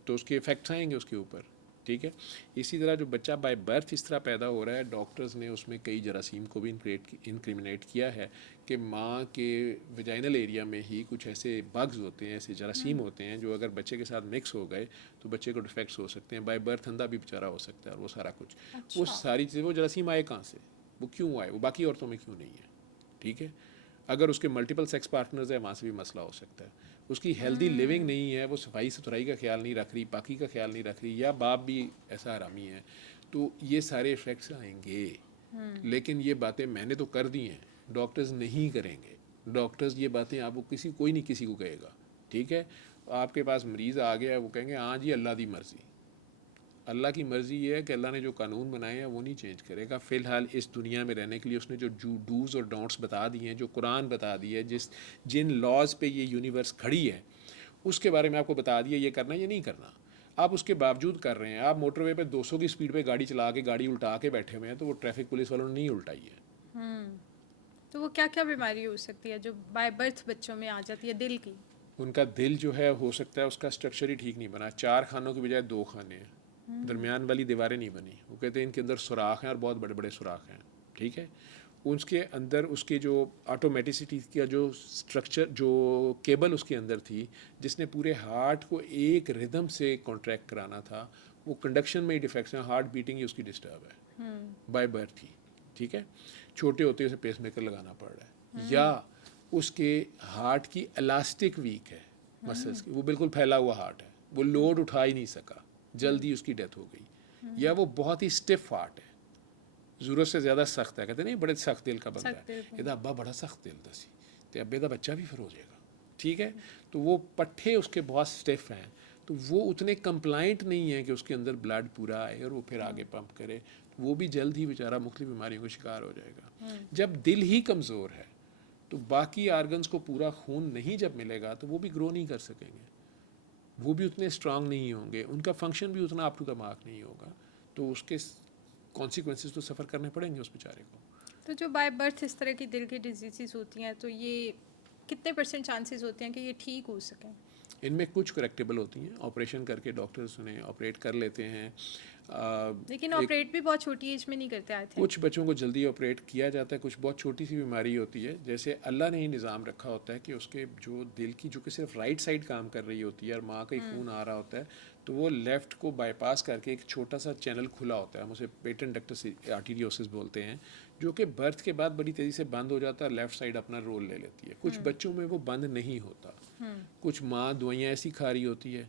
तो उसके इफ़ेक्ट्स आएंगे उसके ऊपर। ठीक है, इसी तरह जो बच्चा बाय बर्थ इस तरह पैदा हो रहा है, डॉक्टर्स ने उसमें कई जरासीम को भी इंक्रिमिनेट किया है कि माँ के वेजाइनल एरिया में ही कुछ ऐसे बग्स होते हैं, ऐसे जरासीम होते हैं जो अगर बच्चे के साथ मिक्स हो गए तो बच्चे को डिफेक्ट्स हो सकते हैं। बाय बर्थ अंधा भी बेचारा हो सकता है, और वो सारा कुछ, वो सारी चीज़ें, वो जरासीम आए कहाँ से, वो क्यों आए, वो बाकी औरतों में क्यों नहीं है। ठीक है, अगर उसके मल्टीपल सेक्स पार्टनर्स है वहाँ से भी मसला हो सकता है। उसकी हेल्दी लिविंग नहीं है, वो सफाई सुथराई का ख्याल नहीं रख रही, पाकी का ख्याल नहीं रख रही, या बाप भी ऐसा हरामी है, तो ये सारे इफ़ेक्ट्स आएंगे। लेकिन ये बातें मैंने तो कर दी हैं, डॉक्टर्स नहीं करेंगे। डॉक्टर्स ये बातें आपको कोई नहीं किसी को कहेगा। ठीक है, आपके पास मरीज़ आ गया, वो कहेंगे हाँ जी अल्लाह दी मर्ज़ी। अल्लाह की मर्ज़ी ये है कि अल्लाह ने जो कानून बनाए हैं वो नहीं चेंज करेगा। फ़िलहाल इस दुनिया में रहने के लिए उसने जो डूज़ और डोंट्स बता दिए हैं, जो कुरान बता दिए है, जिन लॉज पे ये यूनिवर्स खड़ी है, उसके बारे में आपको बता दिया ये करना ये नहीं करना। आप उसके बावजूद कर रहे हैं। आप मोटरवे पे 200 की स्पीड पे गाड़ी चला के गाड़ी उल्टा के बैठे हुए हैं, तो वो ट्रैफिक पुलिस वालों ने नहीं उल्टाई है। तो वो क्या क्या बीमारी हो सकती है जो बाय बर्थ बच्चों में आ जाती है दिल की? उनका दिल जो है हो सकता है उसका स्ट्रक्चर ही ठीक नहीं बना, 4 खानों की बजाय 2 खाने हैं, दरमियान वाली दीवारें नहीं बनी। वो कहते हैं इनके अंदर सुराख हैं और बहुत बड़े बड़े सुराख हैं। ठीक है, उसके अंदर उसके जो ऑटोमेटिसिटी का जो स्ट्रक्चर, जो केबल उसके अंदर थी जिसने पूरे हार्ट को एक रिदम से कॉन्ट्रैक्ट कराना था, वो कंडक्शन में ही डिफेक्ट्स हैं, हार्ट बीटिंग ही उसकी डिस्टर्ब है बाय बर्थ ही। ठीक है, छोटे होते उसे पेसमेकर लगाना पड़ रहा है, या उसके हार्ट की इलास्टिक वीक है, मसल्स की, वो बिल्कुल फैला हुआ हार्ट है, वो लोड उठा ही नहीं सका, जल्दी उसकी डेथ हो गई। या वो बहुत ही स्टिफ हार्ट है, ज़रूरत से ज़्यादा सख्त है, कहते नहीं बड़े सख्त दिल का बंदा है, ਇਹਦਾ अब्बा बड़ा सख्त दिल दा सी ते अब्बे दा बच्चा भी फिर हो जाएगा। ठीक है, तो वो पट्ठे उसके बहुत स्टिफ हैं, तो वो उतने कंप्लाइंट नहीं है कि उसके अंदर ब्लड पूरा आए और वो फिर आगे पंप करे, वो भी जल्द ही बेचारा मुख्तलिफ बीमारियों का शिकार हो जाएगा। जब दिल ही कमज़ोर है तो बाकी आर्गन्स को पूरा खून नहीं जब मिलेगा तो वो भी ग्रो नहीं कर सकेंगे, वो भी उतने स्ट्रांग नहीं होंगे, उनका फंक्शन भी उतना अप टू द मार्क नहीं होगा, तो उसके कॉन्सिक्वेंसेस तो सफ़र करने पड़ेंगे उस बेचारे को। तो जो बाय बर्थ इस तरह की दिल की डिजीज़ होती हैं, तो ये कितने % चांसेस होते हैं कि ये ठीक हो सकें? इनमें कुछ करेक्टेबल होती हैं, ऑपरेशन करके डॉक्टर्स उन्हें ऑपरेट कर लेते हैं। लेकिन एक ऑपरेट भी बहुत छोटी एज में नहीं करते, आई थिंक। कुछ बच्चों को जल्दी ऑपरेट किया जाता है, कुछ बहुत छोटी सी बीमारी होती है, जैसे अल्लाह ने ही निज़ाम रखा होता है कि उसके जो दिल की जो कि सिर्फ राइट साइड काम कर रही होती है और माँ का ही खून आ रहा होता है, तो वो लेफ़्ट को बाईपास करके एक छोटा सा चैनल खुला होता है, हम उसे पेटेंट डक्टस आर्टीरियोसिस बोलते हैं, जो कि बर्थ के बाद बड़ी तेज़ी से बंद हो जाता है, लेफ़्ट साइड अपना रोल ले लेती है। कुछ बच्चों में वो बंद नहीं होता, कुछ माँ दवाइयाँ ऐसी खा रही होती है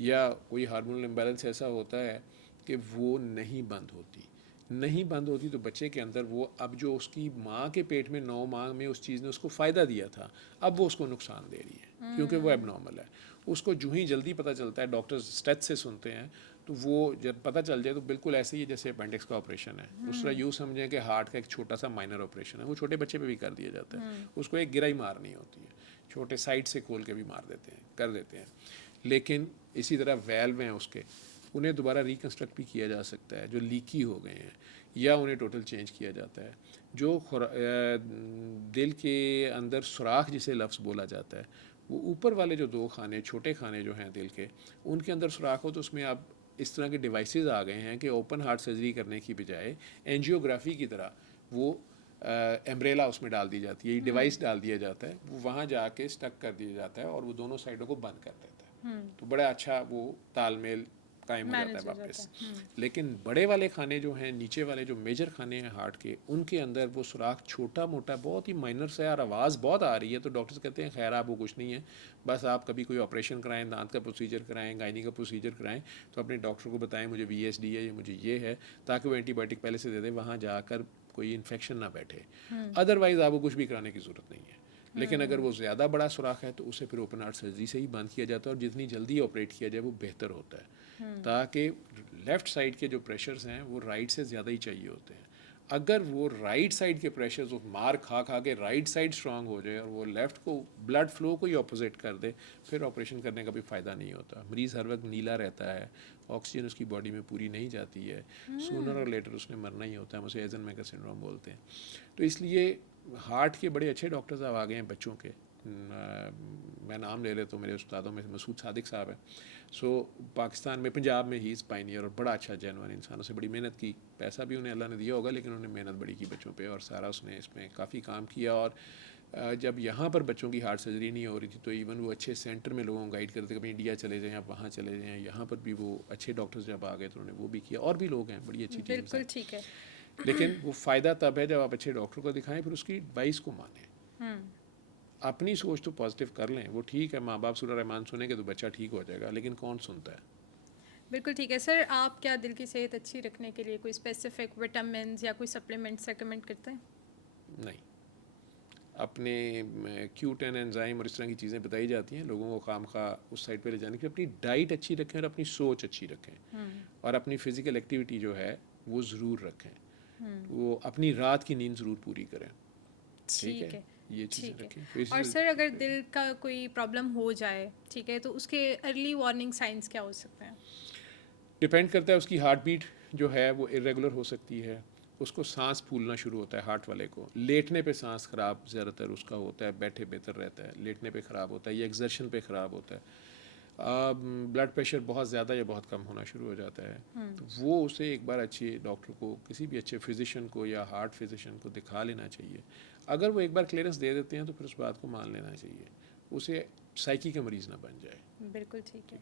या कोई हार्मोनल इम्बैलेंस ऐसा होता है कि वो नहीं बंद होती, तो बच्चे के अंदर वो अब जो उसकी माँ के पेट में 9 माह में उस चीज़ ने उसको फ़ायदा दिया था, अब वो उसको नुकसान दे रही है क्योंकि वो एबनॉर्मल है। उसको जो ही जल्दी पता चलता है, डॉक्टर्स स्टेथ से सुनते हैं, तो वो जब पता चल जाए तो बिल्कुल ऐसे ही है जैसे अपेंडिक्स का ऑपरेशन है, दूसरा यूँ समझें कि हार्ट का एक छोटा सा माइनर ऑपरेशन है, वो छोटे बच्चे पे भी कर दिया जाता है, उसको एक गिराई मारनी होती है, छोटे साइड से खोल के भी मार देते हैं, कर देते हैं। लेकिन इसी तरह वैल्व हैं उसके, उन्हें दोबारा रिकन्स्ट्रक्ट भी किया जा सकता है जो लीकी हो गए हैं, या उन्हें टोटल चेंज किया जाता है। जो दिल के अंदर सुराख जिसे लफ्ज़ बोला जाता है, वो ऊपर वाले जो 2 खाने, छोटे खाने जो हैं दिल के, उनके अंदर सुराख हो, तो उसमें अब इस तरह के डिवाइसेस आ गए हैं कि ओपन हार्ट सर्जरी करने की बजाय एंजियोग्राफी की तरह वो एम्ब्रेला उसमें डाल दी जाती है, डिवाइस डाल दिया जाता है, वो वहाँ जाके स्टक कर दिया जाता है और वो दोनों साइडों को बंद कर देता है, तो बड़ा अच्छा वो तालमेल कायम हो जाता है वापस। लेकिन बड़े वाले खाने जो हैं, नीचे वाले जो मेजर खाने हैं हार्ट के, उनके अंदर वो सुराख छोटा मोटा बहुत ही माइनर सा, और आवाज़ बहुत आ रही है, तो डॉक्टर्स कहते हैं खैर आप वो कुछ नहीं है, बस आप कभी कोई ऑपरेशन कराएं, दांत का प्रोसीजर कराएं, गायनी का प्रोसीजर कराएं, तो अपने डॉक्टर को बताएं मुझे VSD है, मुझे ये है, ताकि वो एंटीबायोटिक पहले से दे दें, वहाँ जाकर कोई इन्फेक्शन ना बैठे। अदरवाइज़ आपको कुछ भी कराने की ज़रूरत नहीं है। लेकिन अगर वो ज़्यादा बड़ा सुराख है तो उसे फिर ओपन हार्ट सर्जरी से ही बंद किया जाता है, और जितनी जल्दी ऑपरेट किया जाए वो बेहतर होता है, ताकि लेफ़्ट साइड के जो प्रेशर्स हैं वो राइट से ज़्यादा ही चाहिए होते हैं। अगर वो राइट साइड के प्रेशर्स वो मार खा खा के राइट साइड स्ट्रांग हो जाए और वो लेफ़्ट को ब्लड फ्लो को ही ऑपोजिट कर दे, फिर ऑपरेशन करने का भी फ़ायदा नहीं होता। मरीज़ हर वक्त नीला रहता है, ऑक्सीजन उसकी बॉडी में पूरी नहीं जाती है, सूनर और लेटर उसने मरना ही होता है, हम उसे एजनमेकर सिंड्रोम बोलते हैं। तो इसलिए हार्ट के बड़े अच्छे डॉक्टर्स अब आ गए हैं बच्चों के, मैं नाम ले लेता हूँ, मेरे उस्तादों में मसूद सादिक साहब हैं। सो पाकिस्तान में, पंजाब में ही इज़ पाइनियर, और बड़ा अच्छा जेन्युइन इंसानों से बड़ी मेहनत की, पैसा भी उन्हें अल्लाह ने दिया होगा, लेकिन उन्होंने मेहनत बड़ी की बच्चों पे, और सारा उसने इसमें काफ़ी काम किया। और जब यहाँ पर बच्चों की हार्ट सर्जरी नहीं हो रही थी, तो इवन वो अच्छे सेंटर में लोगों को गाइड करते, कभी इंडिया चले जाएँ, आप वहाँ चले जाएँ, यहाँ पर भी वो अच्छे डॉक्टर्स जब आ गए तो उन्होंने वो भी किया, और भी लोग हैं, बड़ी अच्छी टीम्स बिल्कुल हैं। ठीक है। लेकिन वो फ़ायदा तब है जब आप अच्छे डॉक्टर को दिखाएं, फिर उसकी एडवाइस को मानें, अपनी सोच तो पॉजिटिव कर लें। वो ठीक है, माँ बाप सूरह रहमान सुनेंगे तो बच्चा ठीक हो जाएगा, लेकिन कौन सुनता है? बिल्कुल ठीक है सर। आप क्या दिल की सेहत अच्छी रखने के लिए कोई स्पेसिफिक विटामिन या कोई सप्लीमेंट्स रेकमेंड करते हैं? नहीं, अपने Q10 एंजाइम और इस तरह की चीज़ें बताई जाती हैं लोगों को खामखा उस साइड पे ले जाने के लिए। अपनी डाइट अच्छी रखें और अपनी सोच अच्छी रखें, और अपनी फ़िज़िकल एक्टिविटी जो है वो ज़रूर रखें, वो अपनी रात की नींद ज़रूर पूरी करें। ठीक है, ये चीज़ें ठीक है। रखें। और सर अगर दिल का कोई प्रॉब्लम हो जाए, ठीक है, तो उसके अर्ली वार्निंग साइंस क्या हो सकते हैं? डिपेंड करता है, उसकी हार्ट बीट जो है वो इरेगुलर हो सकती है, उसको सांस फूलना शुरू होता है हार्ट वाले को, लेटने पे सांस ख़राब ज़्यादातर उसका होता है, बैठे बेहतर रहता है, लेटने पे ख़राब होता है, या एक्सर्शन पे ख़राब होता है। ब्लड प्रेशर बहुत ज़्यादा या बहुत कम होना शुरू हो जाता है, तो वो उसे एक बार अच्छे डॉक्टर को, किसी भी अच्छे फिजिशियन को या हार्ट फिजिशियन को दिखा लेना चाहिए। अगर वो एक बार क्लियरेंस दे देते हैं तो फिर उस बात को मान लेना चाहिए, उसे साइकी का मरीज़ ना बन जाए। बिल्कुल ठीक है।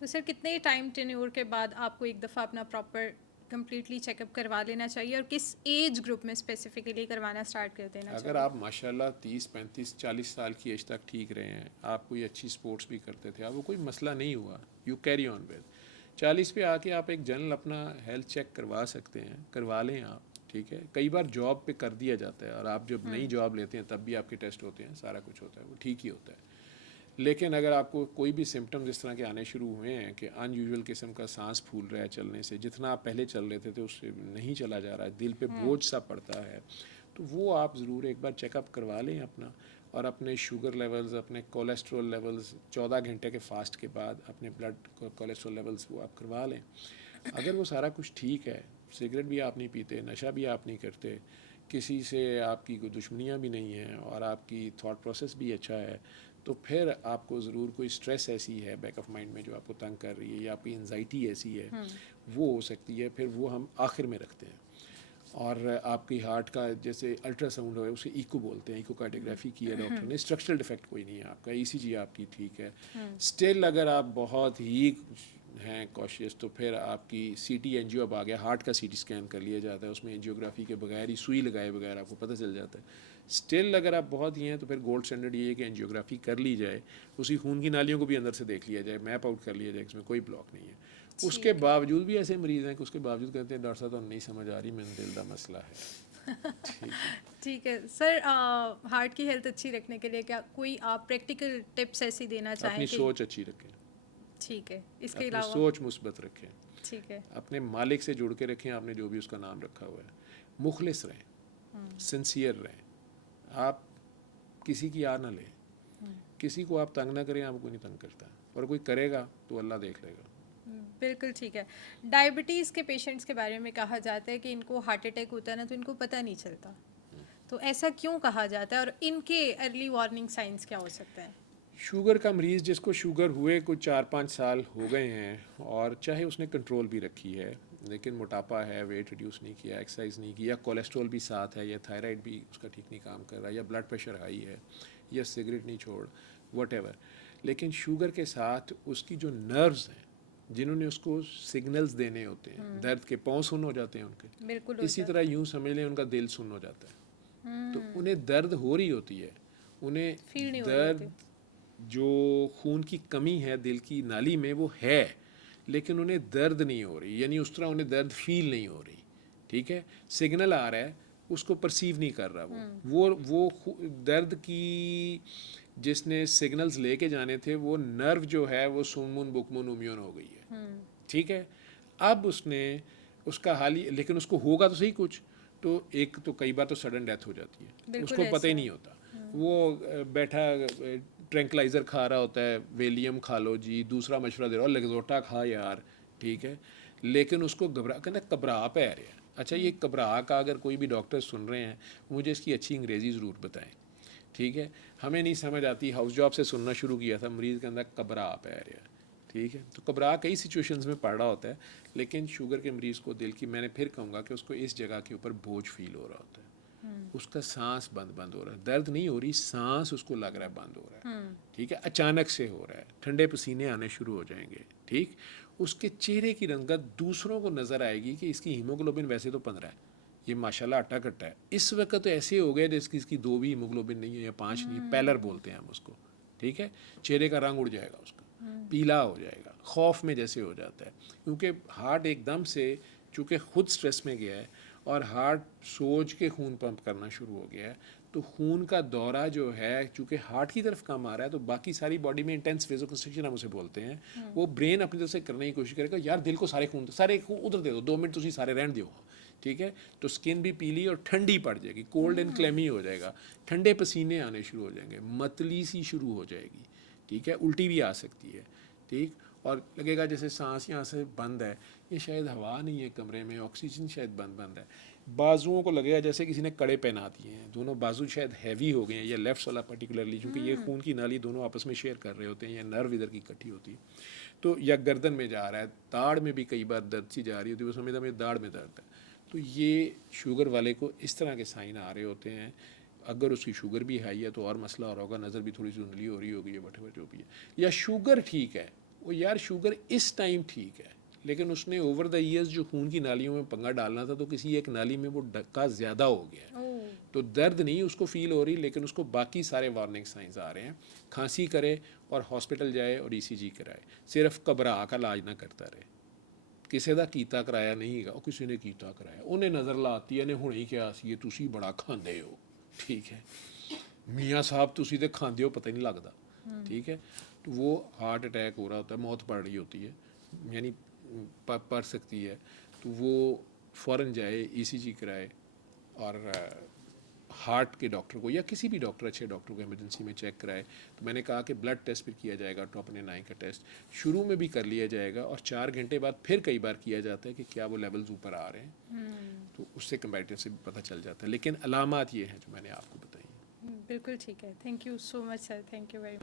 तो सर कितने टाइम टेन्योर के बाद आपको एक दफ़ा अपना प्रॉपर कंप्लीटली चेकअप करवा लेना चाहिए, और किस एज ग्रुप में स्पेसिफिकली करवाना स्टार्ट कर देना चाहिए? अगर आप माशाल्लाह 30, 35, 40 साल की एज तक ठीक रहे हैं, आप कोई अच्छी स्पोर्ट्स भी करते थे, आपको कोई मसला नहीं हुआ, यू कैरी ऑन विद, 40 पे आके आप एक जनरल अपना हेल्थ चेक करवा सकते हैं, करवा लें आप। ठीक है, कई बार जॉब पे कर दिया जाता है, और आप जब नई जॉब लेते हैं तब भी आपके टेस्ट होते हैं, सारा कुछ होता है, वो ठीक ही होता है। लेकिन अगर आपको कोई भी सिम्टम्स इस तरह के आने शुरू हुए हैं कि अनयूजुअल किस्म का सांस फूल रहा है चलने से, जितना आप पहले चल रहे थे उससे नहीं चला जा रहा है, दिल पे बोझ सा पड़ता है, तो वो आप ज़रूर एक बार चेकअप करवा लें अपना, और अपने शुगर लेवल्स, अपने कोलेस्ट्रॉल लेवल्स 14 घंटे के फास्ट के बाद अपने ब्लड कोलेस्ट्रॉल लेवल्स वो आप करवा लें। अगर वो सारा कुछ ठीक है, सिगरेट भी आप नहीं पीते, नशा भी आप नहीं करते, किसी से आपकी कोई दुश्मनियाँ भी नहीं हैं और आपकी थॉट प्रोसेस भी अच्छा है, तो फिर आपको ज़रूर कोई स्ट्रेस ऐसी है बैक ऑफ माइंड में जो आपको तंग कर रही है या आपकी एंजाइटी ऐसी है, वो हो सकती है। फिर वो हम आखिर में रखते हैं। और आपकी हार्ट का जैसे अल्ट्रासाउंड है उसे इको बोलते हैं, इकोकार्डियोग्राफी की है डॉक्टर ने, स्ट्रक्चरल डिफेक्ट कोई नहीं है आपका, ईसीजी आपकी ठीक है। स्टिल अगर आप बहुत ही हैं कॉशियस तो फिर आपकी सीटी एंजियो अब आ गया, हार्ट का सीटी स्कैन कर लिया जाता है, उसमें एंजियोग्राफी के बगैर ही, सुई लगाए बगैर आपको पता चल जाता है। स्टिल अगर आप बहुत ही हैं तो फिर गोल्ड स्टैंडर्ड ये है कि एंजियोग्राफी कर ली जाए, उसी खून की नालियों को भी अंदर से देख लिया जाए, मैप आउट कर लिया जाए, इसमें कोई ब्लॉक नहीं है। उसके बावजूद भी ऐसे मरीज़ हैं कि उसके बावजूद कहते हैं डॉक्टर साहब तो नहीं समझ आ रही, मैंने दिल का मसला है। ठीक है। ठीक है सर, हार्ट की हेल्थ अच्छी रखने के लिए क्या कोई आप प्रैक्टिकल टिप्स ऐसी देना चाहें अपनी कि सोच अच्छी रखें, ठीक है, इसके अपनी अलावा सोच मुस्बत रखें, ठीक है, अपने मालिक से जुड़ के रखें, आपने जो भी उसका नाम रखा हुआ है, मुखलिस रहें, सिंसियर रहें, आप किसी की आ ना लें, किसी को आप तंग ना करें, आपको नहीं तंग करता, और कोई करेगा तो अल्लाह देख लेगा। बिल्कुल ठीक है। डायबिटीज़ के पेशेंट्स के बारे में कहा जाता है कि इनको हार्ट अटैक होता है ना तो इनको पता नहीं चलता, तो ऐसा क्यों कहा जाता है और इनके अर्ली वार्निंग साइंस क्या हो सकते हैं? शुगर का मरीज़ जिसको शुगर हुए कुछ 4-5 साल हो गए हैं और चाहे उसने कंट्रोल भी रखी है लेकिन मोटापा है, वेट रिड्यूस नहीं किया, एक्सरसाइज नहीं किया, कोलेस्ट्रॉल भी साथ है, या थायराइड भी उसका ठीक नहीं काम कर रहा है, या ब्लड प्रेशर हाई है, या सिगरेट नहीं छोड़, वट लेकिन शुगर के साथ उसकी जो नर्व्स हैं जिन्होंने उसको सिग्नल्स देने होते हैं, दर्द के पाँव सुन्न हो जाते हैं उनके, बिल्कुल इसी तरह यूँ समझ लें उनका दिल सुन्न हो जाता है। तो उन्हें दर्द हो रही होती है, उन्हें फील नहीं हो रही दर्द होती। जो खून की कमी है दिल की नाली में वो है, लेकिन उन्हें दर्द नहीं हो रही, यानी उस तरह उन्हें दर्द फील नहीं हो रही। ठीक है, सिग्नल आ रहा है, उसको परसीव नहीं कर रहा वो दर्द की जिसने सिग्नल्स लेके जाने थे वो नर्व जो है वो सुममुन बुकमुन उम्यून हो गई है। ठीक है, अब उसने उसका हाल ही, लेकिन उसको होगा तो सही कुछ, तो एक तो कई बार तो सडन डेथ हो जाती है, उसको पता ही नहीं होता, वो बैठा ट्रैंकलाइज़र खा रहा होता है, वेलियम खा लो जी, दूसरा मशवरा दे रहा हो लेक्सोटा खा यार, ठीक है, लेकिन उसको कहना घबरा पै रहा है। अच्छा, ये घबरा का अगर कोई भी डॉक्टर सुन रहे हैं मुझे इसकी अच्छी अंग्रेज़ी ज़रूर बताएं। ठीक है, हमें नहीं समझ आती, हाउस जॉब से सुनना शुरू किया था, मरीज़ के अंदर घबरा पै रहा है। ठीक है, तो घबरा कई सिचुएशंस में पड़ रहा होता है, लेकिन शुगर के मरीज़ को दिल की, मैंने फिर कहूँगा कि उसको इस जगह के ऊपर बोझ फील हो रहा होता है, उसका सांस बंद हो रहा है, दर्द नहीं हो रही, सांस उसको लग रहा है बंद हो रहा है। ठीक है, अचानक से हो रहा है, ठंडे पसीने आने शुरू हो जाएंगे। ठीक, उसके चेहरे की रंगत दूसरों को नज़र आएगी कि इसकी हीमोग्लोबिन वैसे तो 15 है, ये माशाल्लाह आटा कट्टा है, इस वक्त तो ऐसे हो गए जैसे इसकी 2 भी हीमोग्लोबिन नहीं है या 5 नहीं है, पैलर बोलते हैं हम उसको। ठीक है, चेहरे का रंग उड़ जाएगा उसका, पीला हो जाएगा, खौफ में जैसे हो जाता है, क्योंकि हार्ट एकदम से चूँकि खुद स्ट्रेस में गया है और हार्ट सोच के खून पंप करना शुरू हो गया है, तो खून का दौरा जो है चूँकि हार्ट की तरफ कम आ रहा है, तो बाकी सारी बॉडी में इंटेंस वेजो कंस्ट्रिक्शन हम उसे बोलते हैं, वो ब्रेन अपनी तरफ से करने की कोशिश करेगा, यार दिल को सारे खून उधर दे दो, 2 मिनट तुम सारे रहन दो। ठीक है, तो स्किन भी पीली और ठंडी पड़ जाएगी, कोल्ड एंड क्लेमी हो जाएगा, ठंडे पसीने आने शुरू हो जाएंगे, मतली सी शुरू हो जाएगी। ठीक है, उल्टी भी आ सकती है। ठीक, और लगेगा जैसे सांस यहाँ से बंद है, ये शायद हवा नहीं है कमरे में, ऑक्सीजन शायद बंद है। बाजुओं को लगेगा जैसे किसी ने कड़े पहना दिए हैं, दोनों बाजू शायद हैवी हो गए हैं, या लेफ्ट वाला पर्टिकुलरली, क्योंकि ये खून की नाली दोनों आपस में शेयर कर रहे होते हैं, या नर्व इधर की इकट्ठी होती है, तो या गर्दन में जा रहा है, दाढ़ में भी कई बार दर्द सी जा रही होती है, वो समझता मेरे दाढ़ में दर्द है। तो ये शुगर वाले को इस तरह के साइन आ रहे होते हैं। अगर उसकी शुगर भी हाई है तो और मसला और होगा, नज़र भी थोड़ी सी धुंधली हो रही होगी, वट जो भी है, या शुगर ठीक है, वो यार शुगर इस टाइम ठीक है, लेकिन उसने ओवर द ईयर्स जो खून की नालियों में पंगा डालना था तो किसी एक नाली में वो धक्का ज़्यादा हो गया, तो दर्द नहीं उसको फील हो रही, लेकिन उसको बाकी सारे वार्निंग साइंस आ रहे हैं। खांसी करे और हॉस्पिटल जाए और ECG कराए, सिर्फ घबरा का इलाज ना करता रहे, ਕਿਸੇ ਦਾ ਕੀਤਾ ਕਰਾਇਆ ਨਹੀਂ ਹੈਗਾ, ਉਹ ਕਿਸੇ ਨੇ ਕੀਤਾ ਕਰਾਇਆ, ਉਹਨੇ ਨਜ਼ਰ ਲਾਤੀ, ਇਹਨੇ ਹੁਣੇ ਹੀ ਕਿਹਾ ਸੀ ਤੁਸੀਂ ਬੜਾ ਖਾਂਦੇ ਹੋ। ठीक है, मियाँ साहब तुसी तो खाते हो पता ही नहीं लगता। ठीक है, तो वो हार्ट अटैक हो रहा होता है, मौत पड़ रही होती है, यानी पड़ सकती है, तो वो फ़ौरन जाए ECG कराए और हार्ट के डॉक्टर को या किसी भी डॉक्टर, अच्छे डॉक्टर को इमरजेंसी में चेक कराए, तो मैंने कहा कि ब्लड टेस्ट फिर किया जाएगा, ट्रोपोनिन आई का टेस्ट शुरू में भी कर लिया जाएगा और 4 घंटे बाद फिर कई बार किया जाता है कि क्या वो लेवल्स ऊपर आ रहे हैं, तो उससे कंपैरेटिव से भी पता चल जाता है। लेकिन अलामात ये हैं जो मैंने आपको बताई। बिल्कुल ठीक है, thank you so much sir, thank you very much.